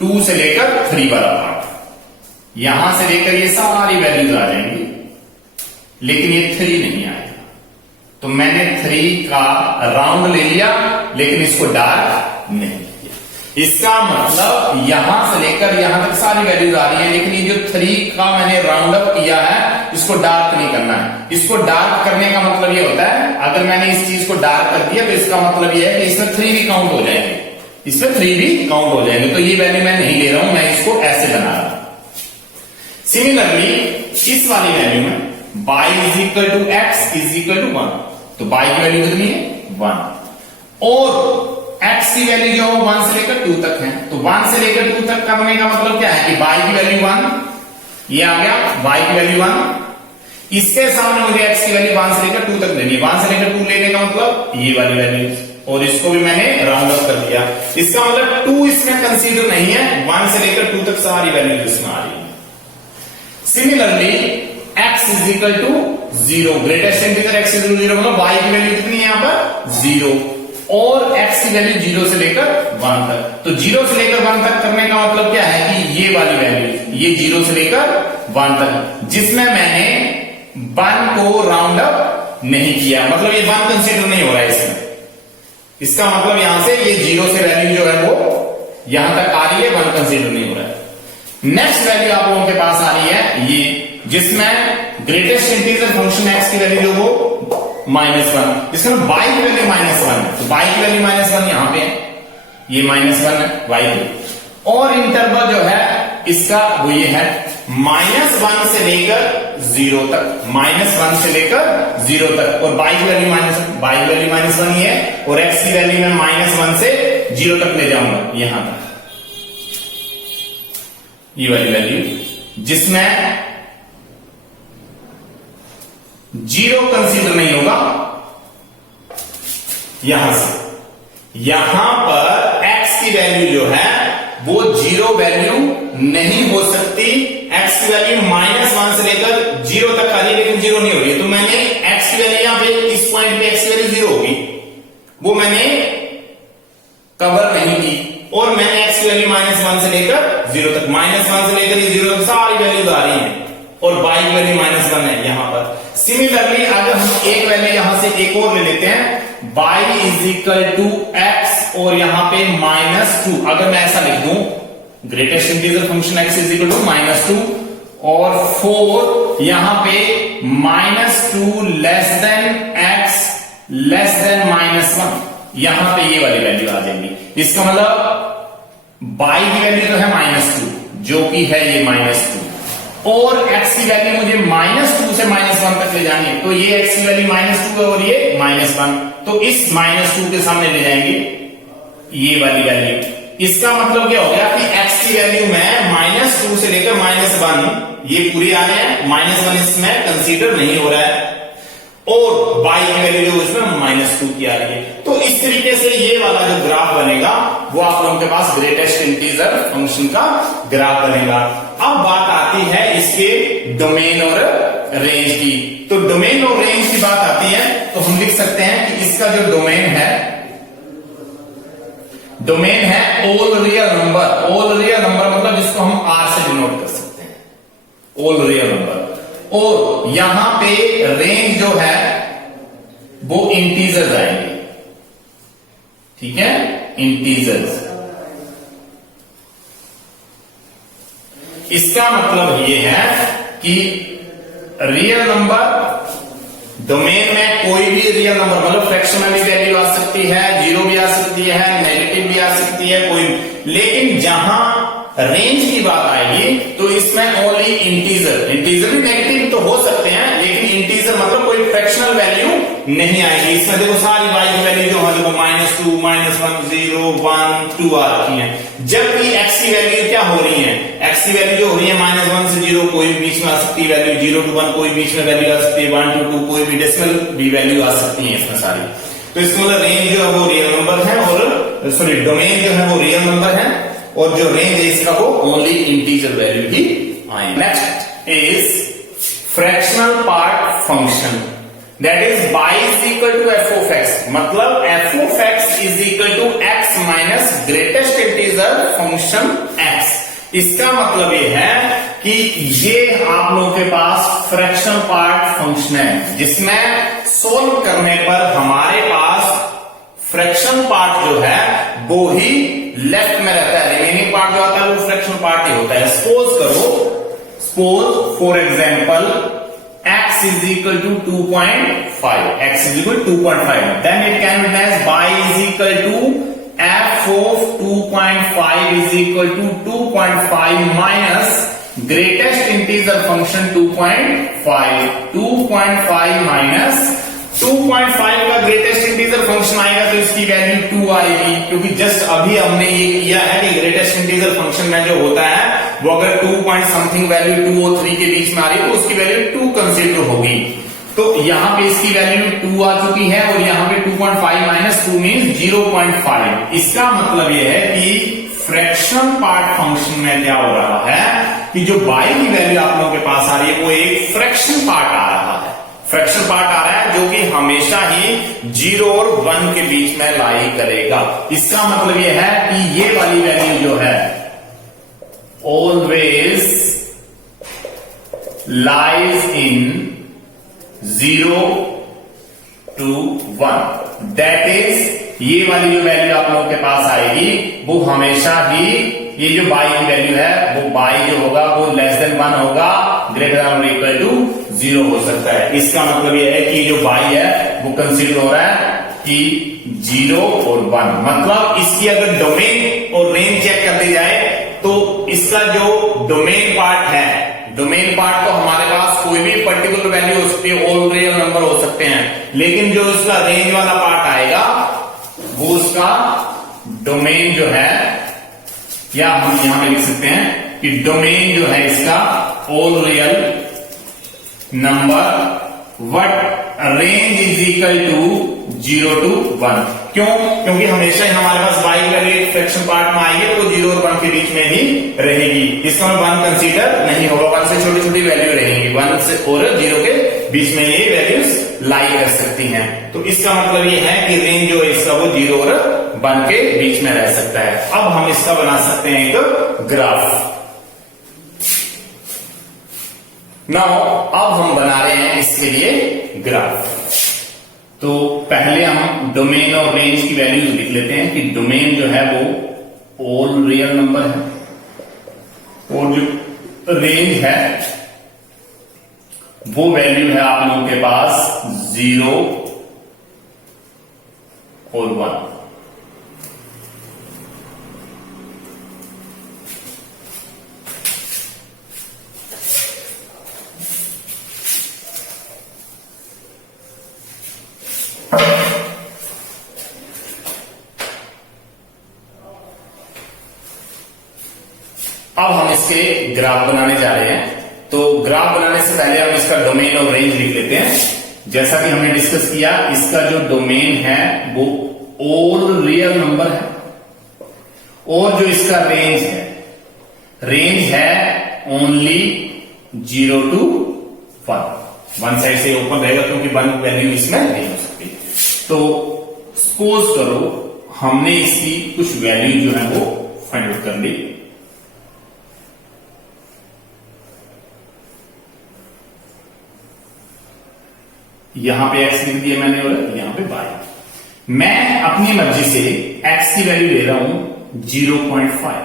2 से लेकर 3 वाला पार्ट, यहां से लेकर ये सारी वैल्यूज आ जाएंगी लेकिन ये 3 नहीं आएगा। तो मैंने 3 का राउंड ले लिया लेकिन इसको डार्क नहीं किया। इसका मतलब यहां से लेकर यहां तक सारी वैल्यूज आ रही है लेकिन ये जो 3 का मैंने राउंड अप किया है इसको डार्क नहीं करना है। इसको डार्क करने का मतलब ये होता है अगर मैंने इस चीज को डार्क कर दिया तो इसका मतलब ये है कि इसमें 3 भी काउंट हो जाएंगे। इसमें 3 भी काउंट हो जाएंगे, तो ये वैल्यू मैं नहीं ले रहा हूं, मैं इसको ऐसे बना रहा हूं। सिमिलरली इस वाली वैल्यू में y is equal to x is equal to 1, तो y की वैल्यू कितनी है 1, और x की वैल्यू जो 1 से लेकर 2 तक है, तो 1 से लेकर 2 तक करने का मतलब क्या है कि y की वैल्यू 1, ये आ गया y की वैल्यू 1, इसके सामने मुझे x की वैल्यू 1 से लेकर 2 तक लेनी है, 1 से लेकर 2 लेने का मतलब ये वाली वैल्यू, और इसको भी मैंने राउंड अप कर दिया, इसका मतलब 2 इसमें कंसीडर नहीं है, 1 से लेकर 2 तक सारी वैल्यू इसमें आ रही है। Similarly x is equal to 0, greatest integer x is 0, मतलब y की वैल्यू कितनी है यहां पर 0, और x की वैल्यू 0 से लेकर 1 तक, तो 0 से लेकर 1 तक करने का मतलब क्या है कि ये वाली वैल्यू, ये 0 से लेकर 1 तक, जिसमें मैंने 1 को राउंड अप नहीं किया, मतलब ये 1 कंसीडर नहीं हो रहा है इसमें, इसका मतलब यहां से ये 0 से वैल्यू जो है वो यहां तक आ रही है, 1 कंसीडर नहीं हो रहा है। नेक्स्ट वैल्यू आप लोगों के पास आ रही है ये, जिसमें ग्रेटेस्ट इंटीजर फंक्शन x की वैल्यू जो वो -1, इसमें y की वैल्यू -1, तो y की वैल्यू -1 यहां पे ये -1 है y की, और इंटरवल जो है इसका वो ये है -1 से लेकर 0 तक, -1 से लेकर 0 तक, और y की वैल्यू -1 ही है, और x की वैल्यू मैं -1 से 0 तक ले जाऊंगा यहां तक, ये वाली वैल्यू, जिसमें 0 कंसीडर नहीं होगा यहां से, यहां पर x की वैल्यू जो है वो 0 वैल्यू नहीं हो सकती, x की वैल्यू -1 से लेकर 0 तक आ रही है, लेकिन 0 नहीं हो रही है, तो मैंने x की वैल्यू यहां पे इस पॉइंट पे x की वैल्यू 0 होगी, वो मैंने कवर नहीं की, और मैंने x की वैल्यू -1 से लेकर 0 तक, -1 से लेकर 0 तक सारी वैल्यूज आ रही हैं, और y की वैल्यू -1 है यहां पर। सिमिलरली अगर हम एक वैल्यू यहां से एक और ले लेते हैं, y is equal to x और यहां पे -2, अगर मैं ऐसा लिख दूं, greatest integer function x is equal to -2 और 4 यहां पे -2 less than x less than -1, यहां पे ये वाली वैल्यू आ जाएगी, इसका मतलब y की वैल्यू तो है -2 जो कि है ये -2, और x की वैल्यू मुझे -2 से -1 तक ले जानी है, तो ये x की वैल्यू -2 है और ये -1, तो इस -2 के सामने ले जाएंगे ये वाली वैल्यू, इसका मतलब क्या हो गया कि x की वैल्यू में -2 से लेकर -1 ये पूरी आ रही है, -1 इसमें कंसीडर नहीं हो रहा है, और y की वैल्यू जो इसमें -2 की आ रही है। तो इस तरीके से ये वाला जो ग्राफ बनेगा वो आप लोगों के पास ग्रेटेस्ट इंटीजर फंक्शन का ग्राफ बनेगा। अब बात आती है इसके डोमेन और रेंज की, तो डोमेन और रेंज की बात आती है तो हम लिख सकते हैं कि इसका जो डोमेन है all real number, all real number मतलब जिसको हम r से डिनोट कर सकते हैं, ऑल रियल नंबर, और यहां पे रेंज जो है वो इंटीजर्स आएंगे, ठीक है, इंटीजर्स। इसका मतलब ये है कि रियल नंबर डोमेन में कोई भी रियल नंबर, मतलब फ्रैक्शन में भी वैल्यू आ सकती है, 0 भी आ सकती है, नेगेटिव भी आ सकती है कोई, लेकिन जहां रेंज की बात आएगी तो इसमें ओनली इंटीजर, इंटीजर भी नेगेटिव तो हो सकते हैं, लेकिन इंटीजर मतलब कोई फ्रैक्शनल वैल्यू नहीं आएगी। इसमें देखो सारी y की वैल्यू जो है देखो -2, -1, 0, 1, 2 आ रखी है, जबकि x की वैल्यू क्या हो रही है, x की वैल्यू जो हो रही है -1 से 0 कोई भी बीच में आ सकती है वैल्यू, 0 to 1 कोई बीच में वैल्यू आ सकती है, 1 to 2 कोई भी डेसिमल भी वैल्यू आ सकती है इसमें सारी। तो इसका मतलब रेंज जो है वो रियल नंबर है, और सॉरी डोमेन जो है वो रियल नंबर है, और जो रेंज है इसका वो ओनली इंटीजर वैल्यू ही आएगी। Next is fractional part function, that is y is equal to f of x, मतलब f of x is equal to x minus greatest integer function x। इसका मतलब ये है कि ये आप लोगों के पास फ्रैक्शनल पार्ट फंक्शन है, जिसमें सोल्व करने पर हमारे पास फ्रैक्शन पार्ट जो है वो ही लेफ्ट में रहता है, रिमेनिंग पार्ट जो आता है वो फ्रैक्शनल पार्ट ही होता है। Suppose for example x is equal to 2.5, x is equal to 2.5, then it can be as y is equal to f of 2.5 is equal to 2.5 minus greatest integer function 2.5 minus 2.5 का greatest integer function आएगा तो इसकी value 2 आएगी, क्योंकि just अभी हमने ये किया है कि ग्रेटेस्ट इंटीजर फंक्शन में जो होता है वो अगर 2 पॉइंट समथिंग वैल्यू 2 और 3 के बीच में आ रही है तो उसकी वैल्यू 2 कंसीडर होगी। तो यहां पे इसकी वैल्यू 2 आ चुकी है और यहां पे 2.5 माइनस 2 मीन्स 0.5। इसका मतलब यह है कि फ्रैक्शन पार्ट फंक्शन में क्या हो रहा है कि जो बाई की वैल्यू आप लोगों के पास आ रही है वो एक फ्रैक्शन पार्ट आ रहा है, फ्रैक्शन पार्ट आ रहा है जो कि हमेशा ही 0 और 1 के बीच में लाई करेगा। इसका मतलब यह है कि ये वाली वैल्यू जो है always lies in 0 to 1, that is ये वाली जो वैल्यू आप लोगों के पास आएगी वो हमेशा ही ये जो बाई की वैल्यू है वो बाई जो होगा वो लेस देन 1 होगा, ग्रेटर देन और इक्वल टू 0 हो सकता है। इसका मतलब यह है कि जो बाई है वो कंसीडर हो रहा है कि 0 और 1, मतलब इसकी अगर डोमेन और रेंज चेक कर दी जाए तो इसका जो डोमेन पार्ट है, डोमेन पार्ट तो हमारे पास कोई भी पर्टिकुलर वैल्यू हो सकती है, ऑल रियल नंबर हो सकते हैं, लेकिन जो उसका रेंज वाला पार्ट आएगा वो उसका डोमेन जो है, या हम यहां पे लिख सकते हैं कि डोमेन जो है इसका all real number what range is equal to 0 to 1। क्यों? क्योंकि हमेशा ही हमारे पास बाई वैल्यू फ्रैक्शन पार्ट में आएगी तो वो 0 और 1 के बीच में ही रहेगी। इसका 1 कंसीडर नहीं होगा, 1 से छोटी छोटी वैल्यू रहेंगी, 1 से और 0 के बीच में ये वैल्यूज लाई कर सकती हैं। तो इसका मतलब ये है कि रेंज जो है इसका वो 0 और 1 के बीच में रह सकता है। अब हम इसका बना सकते हैं एक ग्राफ। नाउ अब हम बना रहे हैं इसके लिए ग्राफ। तो पहले हम डोमेन और रेंज की वैल्यूज लिख लेते हैं कि डोमेन जो है वो ऑल रियल नंबर है और जो रेंज है वो वैल्यू है आप लोगों के पास 0 और 1। अब हम इसके ग्राफ बनाने जा रहे हैं। तो ग्राफ बनाने से पहले हम इसका डोमेन और रेंज लिख लेते हैं। जैसा कि हमने डिस्कस किया, इसका जो डोमेन है वो ऑल रियल नंबर है और जो इसका रेंज है ओनली 0 to 1। 1 साइड से ओपन रहेगा क्योंकि 1 वैल्यू इसमें नहीं हो सकती। तो सपोज करो हमने इसकी कुछ वैल्यू जो है वो फाइंड आउट कर ली। यहां पे x लिख दिया मैंने और यहां पे y। मैं अपनी मर्जी से x की वैल्यू ले रहा हूं 0.5।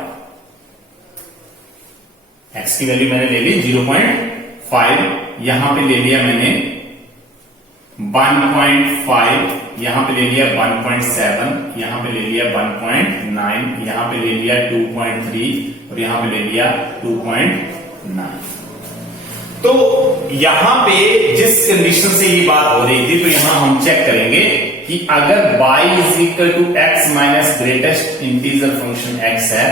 x की वैल्यू मैंने ले ली 0.5, यहां पे ले लिया मैंने 1.5, यहां पे ले लिया 1.7, यहां पे ले लिया 1.9, यहां पे ले लिया 2.3 और यहां पे ले लिया 2.9। तो यहां पे जिस कंडीशन से ये बात हो रही थी तो यहां हम चेक करेंगे कि अगर y is equal to x minus greatest integer function x है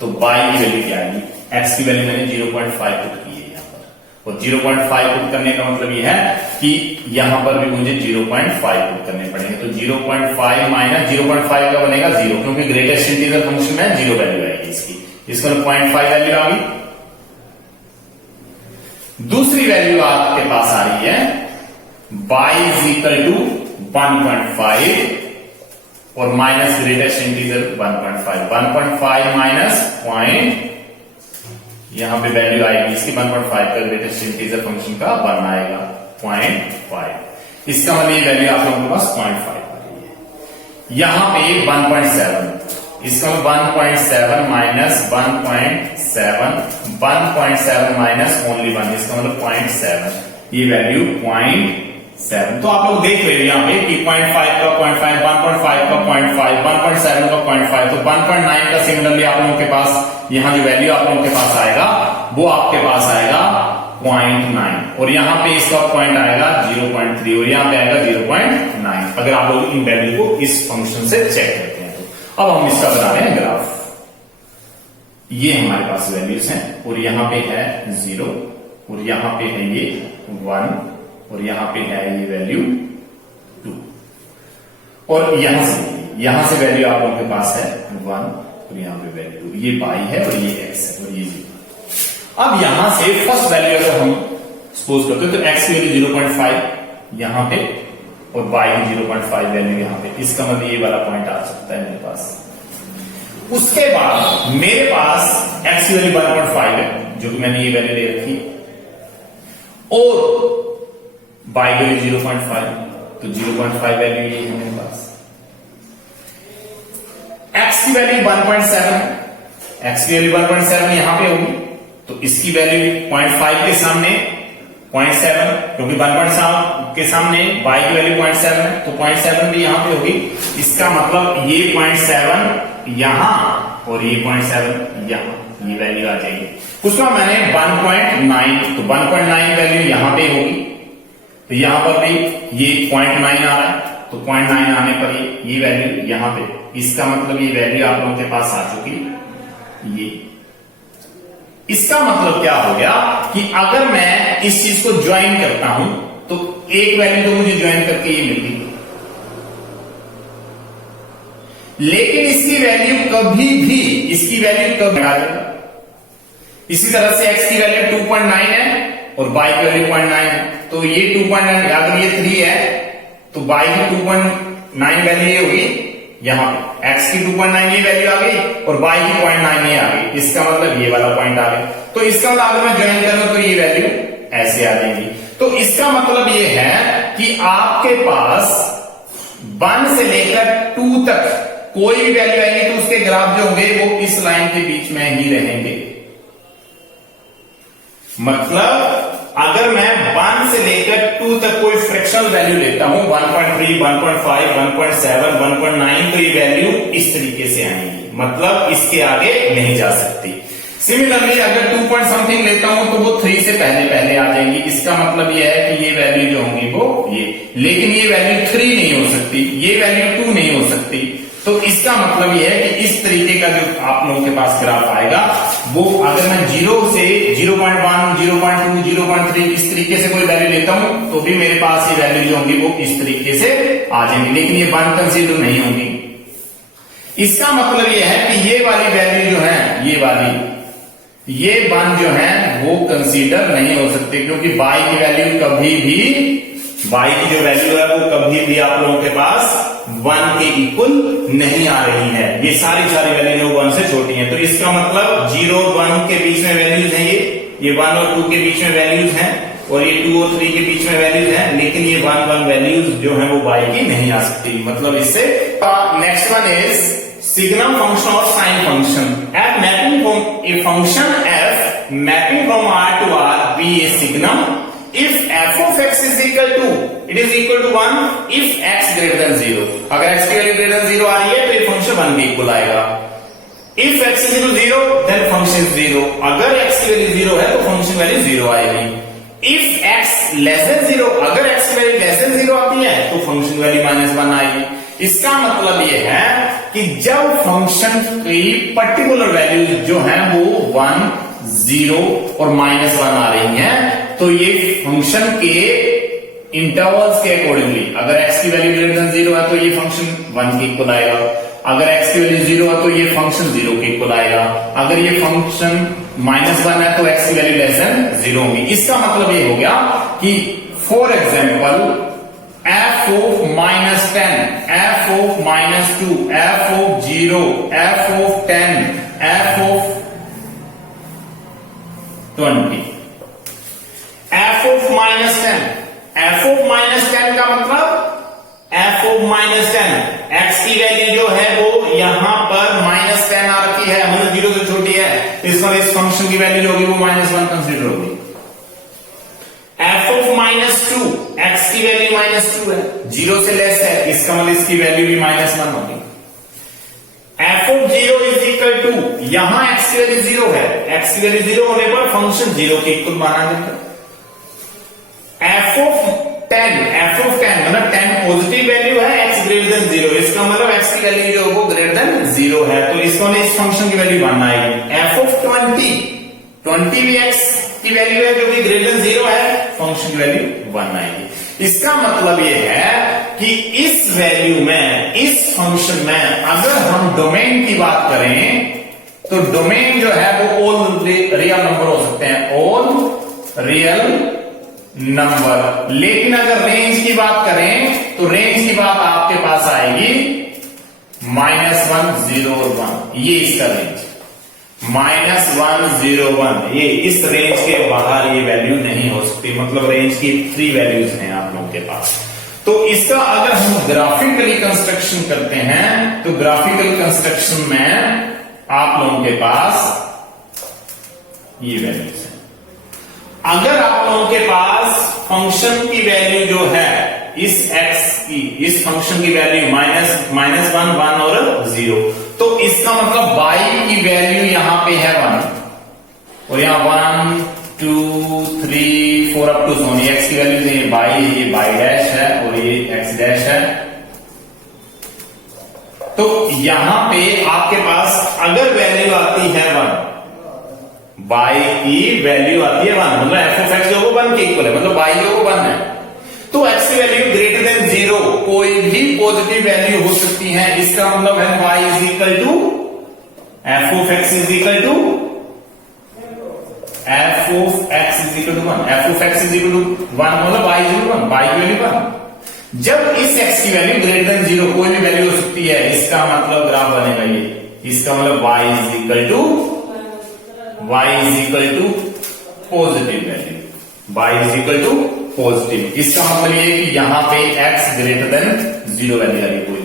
तो y की वैल्यू क्या आएगी। x की वैल्यू मैंने 0.5 पुट की है यहां पर, और 0.5 पुट करने का मतलब ये है कि यहां पर भी मुझे 0.5 पुट करने पड़ेंगे। तो 0.5 माइनस 0.5 का बनेगा 0, क्योंकि ग्रेटेस्ट इंटीजर फंक्शन में 0 वैल्यू आएगी इसकी। इसका 0.5 वैल्यू आ गई। दूसरी वैल्यू आपके पास आ रही है y इज इक्वल टू 1.5 और minus greatest integer 1.5 minus point, यहां पे वैल्यू आएगी इसकी 1.5 का ग्रेटेस्ट इंटीजर फंक्शन का 1 आएगा 0.5। इसका मतलब ये वैल्यू आप लोगों के पास 0.5 आ रही है। यहां पे 1.7, इसका 1.7 माइनस 1.7 माइनस ओनली 1, इसका मतलब 0.7, ये वैल्यू 0.7 7। तो आप लोग देख रहे हो यहाँ पे कि 0.5 का 0.5, 1.5 का 0.5, 1.7 का 0.5, तो 1.9 का सिमिलरली आप लोगों के पास यहाँ जो वैल्यू आप लोगों के पास आएगा वो आपके पास आएगा 0.9, और यहाँ पे इसका पॉइंट आएगा 0.3, और यहाँ पे आएगा 0.9, अगर आप लोग इन वैल्यू को इस फंक्शन से चेक करते हैं तो। अब हम इसका बना रहे हैं ग्राफ। ये हमारे पास वैल्यूज हैं, और यहाँ पे है 0, और यहाँ पे है ये 1, और यहाँ पे है ये वैल्यू 2, और यहां से वैल्यू आप लोगों के पास है 1, और यहाँ पे वैल्यू 2, ये y है और ये x है और ये 0। अब यहां से फर्स्ट वैल्यू अगर हम सपोज करते हैं तो x की वैल्यू 0.5 यहां पे और y की 0.5 वैल्यू यहां पे, इसका मतलब ये वाला पॉइंट आ सकता है मेरे पास। उसके बाद मेरे पास x की वैल्यू 1.5 है, जो कि मैंने ये वैल्यू ले रखी, और y की वैल्यू 0.5, तो 0.5 वैल्यू ये है मेरे पास। x की वैल्यू 1.7 है, x की वैल्यू 1.7 यहां पे होगी, तो इसकी वैल्यू 0.5 के सामने 0.7, क्योंकि 1.7 के सामने y की वैल्यू 0.7 है, तो 0.7 भी यहां पे होगी। इसका मतलब ये 0.7 यहां और ये 0.7 यहां, ये वैल्यू आ जाएगी। उसका मैंने 1.9, तो 1.9 वैल्यू यहां पे होगी, तो यहां पर भी ये 0.9 आ रहा है, तो 0.9 आने पर ये वैल्यू यहां पे, इसका मतलब ये वैल्यू आप लोगों के पास आ चुकी। ये इसका मतलब क्या हो गया कि अगर मैं इस चीज को ज्वाइन करता हूं तो एक वैल्यू तो मुझे ज्वाइन करके ये मिल गई, लेकिन इसकी वैल्यू कभी भी आ जाएगा। इसी तरह से x की वैल्यू 2.9 है और y की वैल्यू 0.9 है, तो ये 2.9, अगर ये 3 है तो y की 2.9 वैल्यू ये होगी यहां पे, x की 2.9 ये वैल्यू आ गई और y की 0.9 ये आ गई, इसका मतलब ये वाला पॉइंट आ गया। तो इसका मतलब अगर मैं ज्वाइन करूं तो ये वैल्यू ऐसे आ जाएगी। तो इसका मतलब ये है कि आपके पास 1 से लेकर 2 तक कोई भी वैल्यू आएगी तो उसके ग्राफ जो होंगे वो इस लाइन के बीच में ही रहेंगे। मतलब अगर मैं 1 से लेकर 2 तक कोई फ्रैक्शनल वैल्यू लेता हूं, 1.3, 1.5, 1.7, 1.9, तो ये वैल्यू इस तरीके से आएंगी, मतलब इसके आगे नहीं जा सकती। सिमिलरली अगर 2 पॉइंट समथिंग लेता हूं तो वो 3 से पहले आ जाएंगी, इसका मतलब ये है कि ये वैल्यू जो होंगी वो ये, लेकिन ये वैल्यू 3 नहीं हो सकती, ये वैल्यू 2 नहीं हो सकती। तो इसका मतलब ये है कि इस तरीके का जो आप लोगों के पास ग्राफ आएगा वो अगर मैं 0 से 0.1, 0.2, 0.3 इस तरीके से कोई वैल्यू लेता हूं तो भी मेरे पास ये वैल्यू जो होंगी वो इस तरीके से आ जाएंगी, लेकिन ये 1 कंसीडर नहीं होंगी। इसका मतलब ये है कि ये वाली वैल्यू जो है, ये 1 जो है वो कंसीडर नहीं हो सकती, क्योंकि y की वैल्यू कभी भी, y की जो वैल्यू है वो कभी भी आप लोगों के पास 1 के इक्वल नहीं आ रही है। ये सारी वैल्यू 1 से छोटी है, तो इसका मतलब 0 और 1 के बीच में वैल्यूज हैं, ये 1 और 2 के बीच में वैल्यूज हैं, और ये 2 और 3 के बीच में वैल्यूज हैं, लेकिन ये 1 वैल्यूज जो है वो y की नहीं आ सकती। मतलब इससे next one is signum function और sine function. At mapping from a function f mapping from r to r be a signum if f of x is equal to 1 if x greater than 0। अगर x की value greater than 0 आ रही है तो ये function 1 के equal आएगा। if x is equal to 0 then function is 0। अगर x की वैल्यू 0 है तो फंक्शन वैल्यू 0 आएगी। if x less than 0, अगर x की वैल्यू less than 0 आती है तो फंक्शन वैल्यू -1 आएगी। इसका मतलब ये है कि जब फंक्शन की पर्टिकुलर वैल्यू जो है वो 1, 0 और -1 आ रही है तो ये फंक्शन के इंटरवल्स के अकॉर्डिंगली, अगर x की वैल्यू ग्रेटर देन 0 है तो ये फंक्शन 1 के इक्वल आएगा, अगर x की वैल्यू 0 है तो ये फंक्शन 0 के इक्वल आएगा, अगर ये फंक्शन -1 है तो x की वैल्यू लेस देन 0 होगी। इसका मतलब ये हो गया कि for example f of -10, f of -2, f of 0, f of 10, f of 20, f of -10, f of -10 का मतलब f of -10 x की वैल्यू जो है वो यहां पर -10 आ रखी है, मतलब 0 से छोटी है, इस पर इस फंक्शन की वैल्यू जो होगी वो -1 कंसीडर होगी। f of -2, x की वैल्यू -2 है, 0 से लेस है, इसका मतलब इसकी वैल्यू भी -1 होगी। f of 0 is equal to, यहां x की वैल्यू 0 है, x की वैल्यू 0 होने पर फंक्शन 0 के इक्वल माना जाएगा। f ऑफ 10 मतलब 10 पॉजिटिव वैल्यू है, x ग्रेटर देन 0, इसका मतलब x की वैल्यू जो वो ग्रेटर देन 0 है, तो इसको इस फंक्शन की वैल्यू 1 आएगी। f ऑफ 20 भी x की वैल्यू है जो कि ग्रेटर देन 0 है, फंक्शन की वैल्यू 1 आएगी। इसका मतलब ये है कि इस वैल्यू में, इस फंक्शन में अगर हम डोमेन की बात करें तो डोमेन जो है वो ऑल रियल नंबर हो सकते हैं, ऑल रियल नंबर। लेकिन अगर रेंज की बात करें तो रेंज की बात आपके पास आएगी -1, 0 और 1, ये इसका रेंज -1, 0, 1, ये इस रेंज के बाहर ये वैल्यू नहीं हो सकती, मतलब रेंज की 3 वैल्यूज हैं आप लोगों के पास। तो इसका अगर हम ग्राफिकली कंस्ट्रक्शन करते हैं तो ग्राफिकल कंस्ट्रक्शन में आप लोगों के पास ये वैल्यूज है। अगर आप लोगों के पास फंक्शन की वैल्यू जो है इस x की, इस फंक्शन की वैल्यू -1, 1 और 0, तो इसका मतलब y की वैल्यू यहां पे है 1 और यहां 1, 2, 3, 4 अप टू सोन, x की वैल्यू ये y डैश है और ये x डैश है। तो यहां पे आपके पास अगर वैल्यू आती है 1, y की वैल्यू आती है 1, मतलब f ऑफ x जो वो 1 के इक्वल है, मतलब y जो वो 1 है, तो x की वैल्यू ग्रेटर देन 0 कोई भी पॉजिटिव वैल्यू हो सकती है। इसका मतलब है y is equal to f of x is equal to f of x is equal to 1, f of x is equal to 1 मतलब y is equal to 1, y की वैल्यू 1। जब इस x की वैल्यू ग्रेटर देन 0 कोई भी value हो सकती है, इसका मतलब ग्राफ बनेगा ये, इसका मतलब y is equal to positive value, y is equal to positive. इसका मतलब ये कि यहां पे x ग्रेटर देन 0 वैल्यू आ रही है कोई।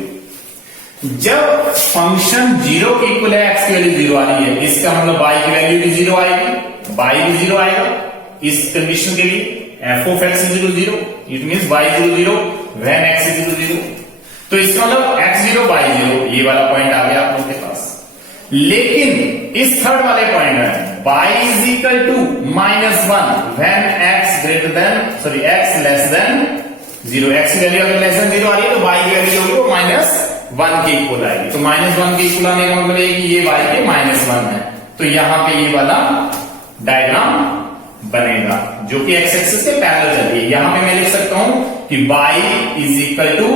जब फंक्शन 0 के इक्वल है, x की वैल्यू 0 आ रही है, इसका मतलब y की वैल्यू भी 0 आएगी, y भी 0 आएगा इस कंडीशन के लिए। f of x is equal to 0, it means y is equal to 0 when x is equal to 0। तो इसका मतलब x 0 y 0, ये वाला पॉइंट आ गया आप लोगों के पास। लेकिन इस थर्ड वाले पॉइंट में y is equal to -1 when x greater than x less than 0, x की वैल्यू अगर लेस देन 0 आ रही है तो y की वैल्यू होगी वो -1 के इक्वल आएगी। तो -1 के इक्वल आने का मतलब है कि ये y के -1 है, तो यहां पे ये वाला डायग्राम बनेगा जो कि x एक्सिस के पैरेलल चल रही है। यहां पे मैं लिख सकता हूं कि y इज इक्वल टू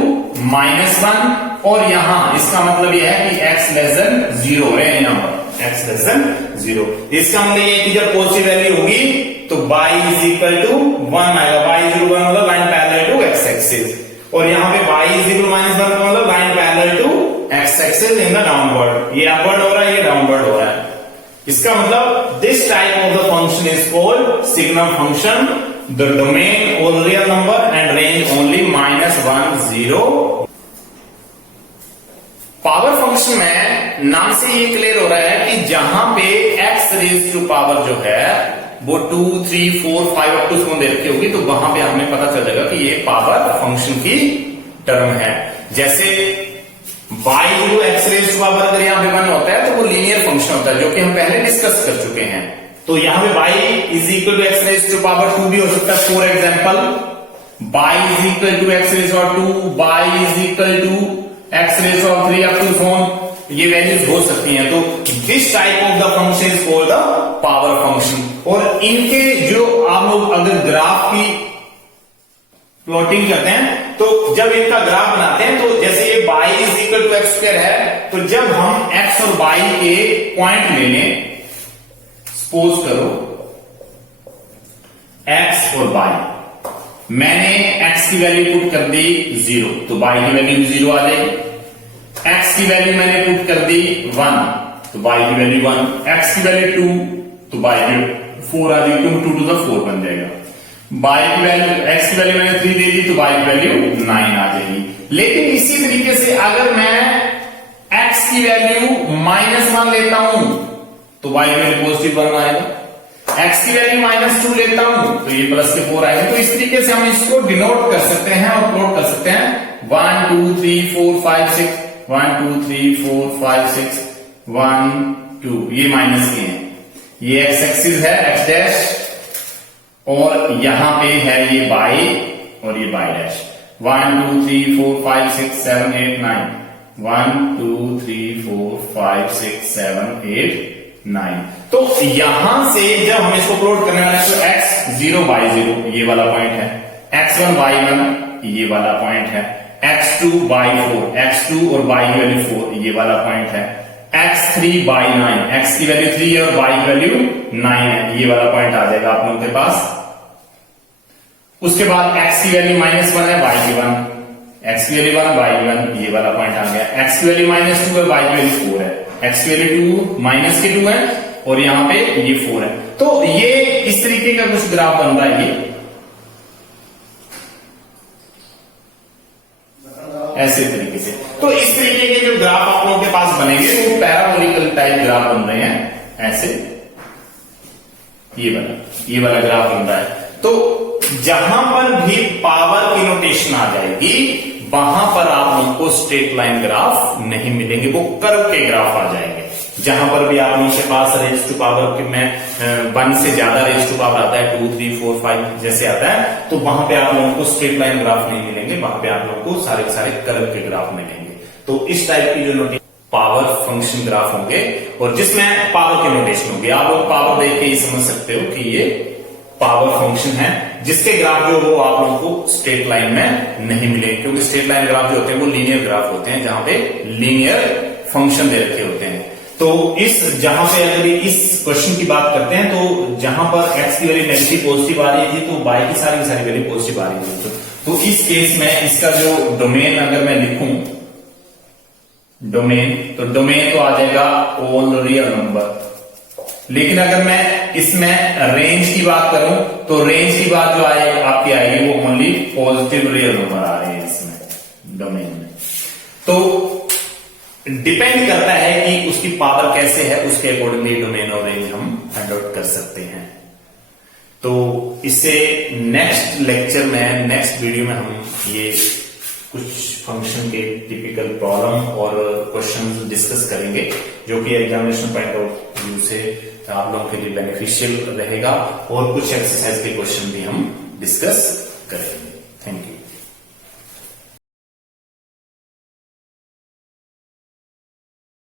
-1 और यहां इसका मतलब यह है कि x लेस देन 0 है, यहां पर x लेस देन 0। इसका मतलब ये कि जब पॉजिटिव वैल्यू होगी तो y इज इक्वल टू 1 आएगा, y इज इक्वल 1 मतलब line parallel to x axis, और यहां पे y इज इक्वल -1 का मतलब line parallel to x axis in the downward. ये अपवर्ड हो रहा है, ये डाउनवर्ड हो रहा है। इसका मतलब this type of the function is called signum function, the domain all real number and range only -1, 0। Power function में नाम से ये क्लियर हो रहा है कि जहां पे x रेज टू पावर जो है वो 2, 3, 4, 5 अप टू सोन दे रखी होगी, तो वहां पे हमें पता चल जाएगा कि ये पावर फंक्शन की टर्म है। जैसे y जो x रेज टू पावर अगर यहां पे 1 होता है तो वो लीनियर फंक्शन होता है, जो कि हम पहले डिस्कस कर चुके हैं। तो यहां पे y is equal to x raise to power 2 भी हो सकता है। For example y is equal to x raise और 2, y is equal to x raise of 3 up to so on, ये वैल्यूज हो सकती हैं। तो this type of the function is called the power function. और इनके जो आप लोग अगर ग्राफ की प्लॉटिंग करते हैं तो जब इनका ग्राफ बनाते हैं तो जैसे ये y is equal to x square है, तो जब हम x और y के पॉइंट ले लें, सपोज करो x और y, मैंने x की वैल्यू पुट कर दी 0 तो y की वैल्यू 0 आ जाएगी। x की वैल्यू मैंने पुट कर दी 1 तो y की वैल्यू 1, x की वैल्यू 2 तो y की 4 आ जाएगी, 2 टू द 4 बन जाएगा। y की वैल्यू x की वैल्यू मैंने 3 दे दी तो y की वैल्यू 9 आ जाएगी। लेकिन इसी तरीके से अगर मैं x की वैल्यू -1 लेता हूं तो y की वैल्यू पॉजिटिव 1 आएगा, x की वैल्यू -2 लेता हूं तो ये प्लस के 4 आएंगे। तो इस तरीके से हम इसको डिनोट कर सकते हैं और प्लॉट कर सकते हैं 1 2 3 4 5 6 1 2 3 4 5 6 1 2 ये माइनस के हैं। ये x एक्सिस है x डैश और यहां पे है ये y और ये y डैश। 1 2 3 4 5 6 7 8 9 1 2 3 4 5 6 7 8 9। तो यहां से जब हम इसको प्लॉट करने वाले तो x 0 y 0 ये वाला पॉइंट है, x1 y1 ये वाला पॉइंट है, x2 y4 x2 और y की वैल्यू 4 ये वाला पॉइंट है, x3 y9 x की वैल्यू 3 है और y की वैल्यू 9 है, ये वाला पॉइंट आ जाएगा आप लोगों के पास। उसके बाद x की वैल्यू -1 है y की 1, x की वैल्यू 1 y की 1 ये वाला पॉइंट आ गया। x की वैल्यू -2 है y की वैल्यू 4 है, x की वैल्यू 2 है और यहां पे ये 4 है। तो ये इस तरीके का कुछ ग्राफ बन रहा है, ये ऐसे तरीके से। तो इस तरीके के जो ग्राफ आप लोगों के पास बनेंगे वो पैराबोलिकल टाइप ग्राफ बन रहे हैं, ऐसे ये वाला ग्राफ बन रहा है। तो जहां पर भी पावर की नोटेशन आ जाएगी वहां पर आप लोगों को स्ट्रेट लाइन ग्राफ नहीं मिलेंगे, वो कर्व के ग्राफ आ जाएंगे। जहां पर भी आप लोगों के पास रेज टू पावर में 1 से ज्यादा रेज टू पावर आता है 2 3 4 5 जैसे आता है, तो वहां पे आप लोगों को स्ट्रेट लाइन ग्राफ नहीं मिलेंगे, वहां पे आप लोगों को सारे के सारे कर्व के ग्राफ मिलेंगे। तो इस टाइप की जो नोटेशन पावर फंक्शन ग्राफ होंगे और जिसमें पावर के नोटेशन होंगे, आप लोग पावर देख के ही समझ सकते हो कि ये पावर फंक्शन है, जिसके ग्राफ जो वो आप लोगों को स्ट्रेट लाइन में नहीं मिले, क्योंकि स्ट्रेट लाइन ग्राफ जो होते हैं वो लीनियर ग्राफ होते हैं, जहां पे लीनियर फंक्शन दे रखे होते हैं। तो जहां पे अगर इस क्वेश्चन की बात करते हैं तो जहां पर x की वैल्यू नेगेटिव पॉजिटिव आ रही थी तो y की सारी वैल्यू पॉजिटिव आ रही थी। तो इस केस में इसका जो डोमेन अगर मैं लिखूं डोमेन, तो डोमेन तो आ जाएगा ऑल रियल नंबर। लेकिन अगर मैं इसमें रेंज की बात करूं तो रेंज की बात जो आपकी आएगी वो ओनली पॉजिटिव रियल नंबर आ रहे हैं इसमें डोमेन में। तो डिपेंड करता है कि उसकी पावर कैसे है, उसके अकॉर्डिंगली डोमेन और रेंज हम फाइंड आउट कर सकते हैं। तो इससे नेक्स्ट लेक्चर में, नेक्स्ट वीडियो में हम ये कुछ फंक्शन के टिपिकल प्रॉब्लम और क्वेश्चन डिस्कस करेंगे, जो कि एग्जामिनेशन पॉइंट ऑफ व्यू से आप लोगों के लिए बेनिफिशियल रहेगा, और कुछ एक्सरसाइज के क्वेश्चन भी हम डिस्कस करेंगे।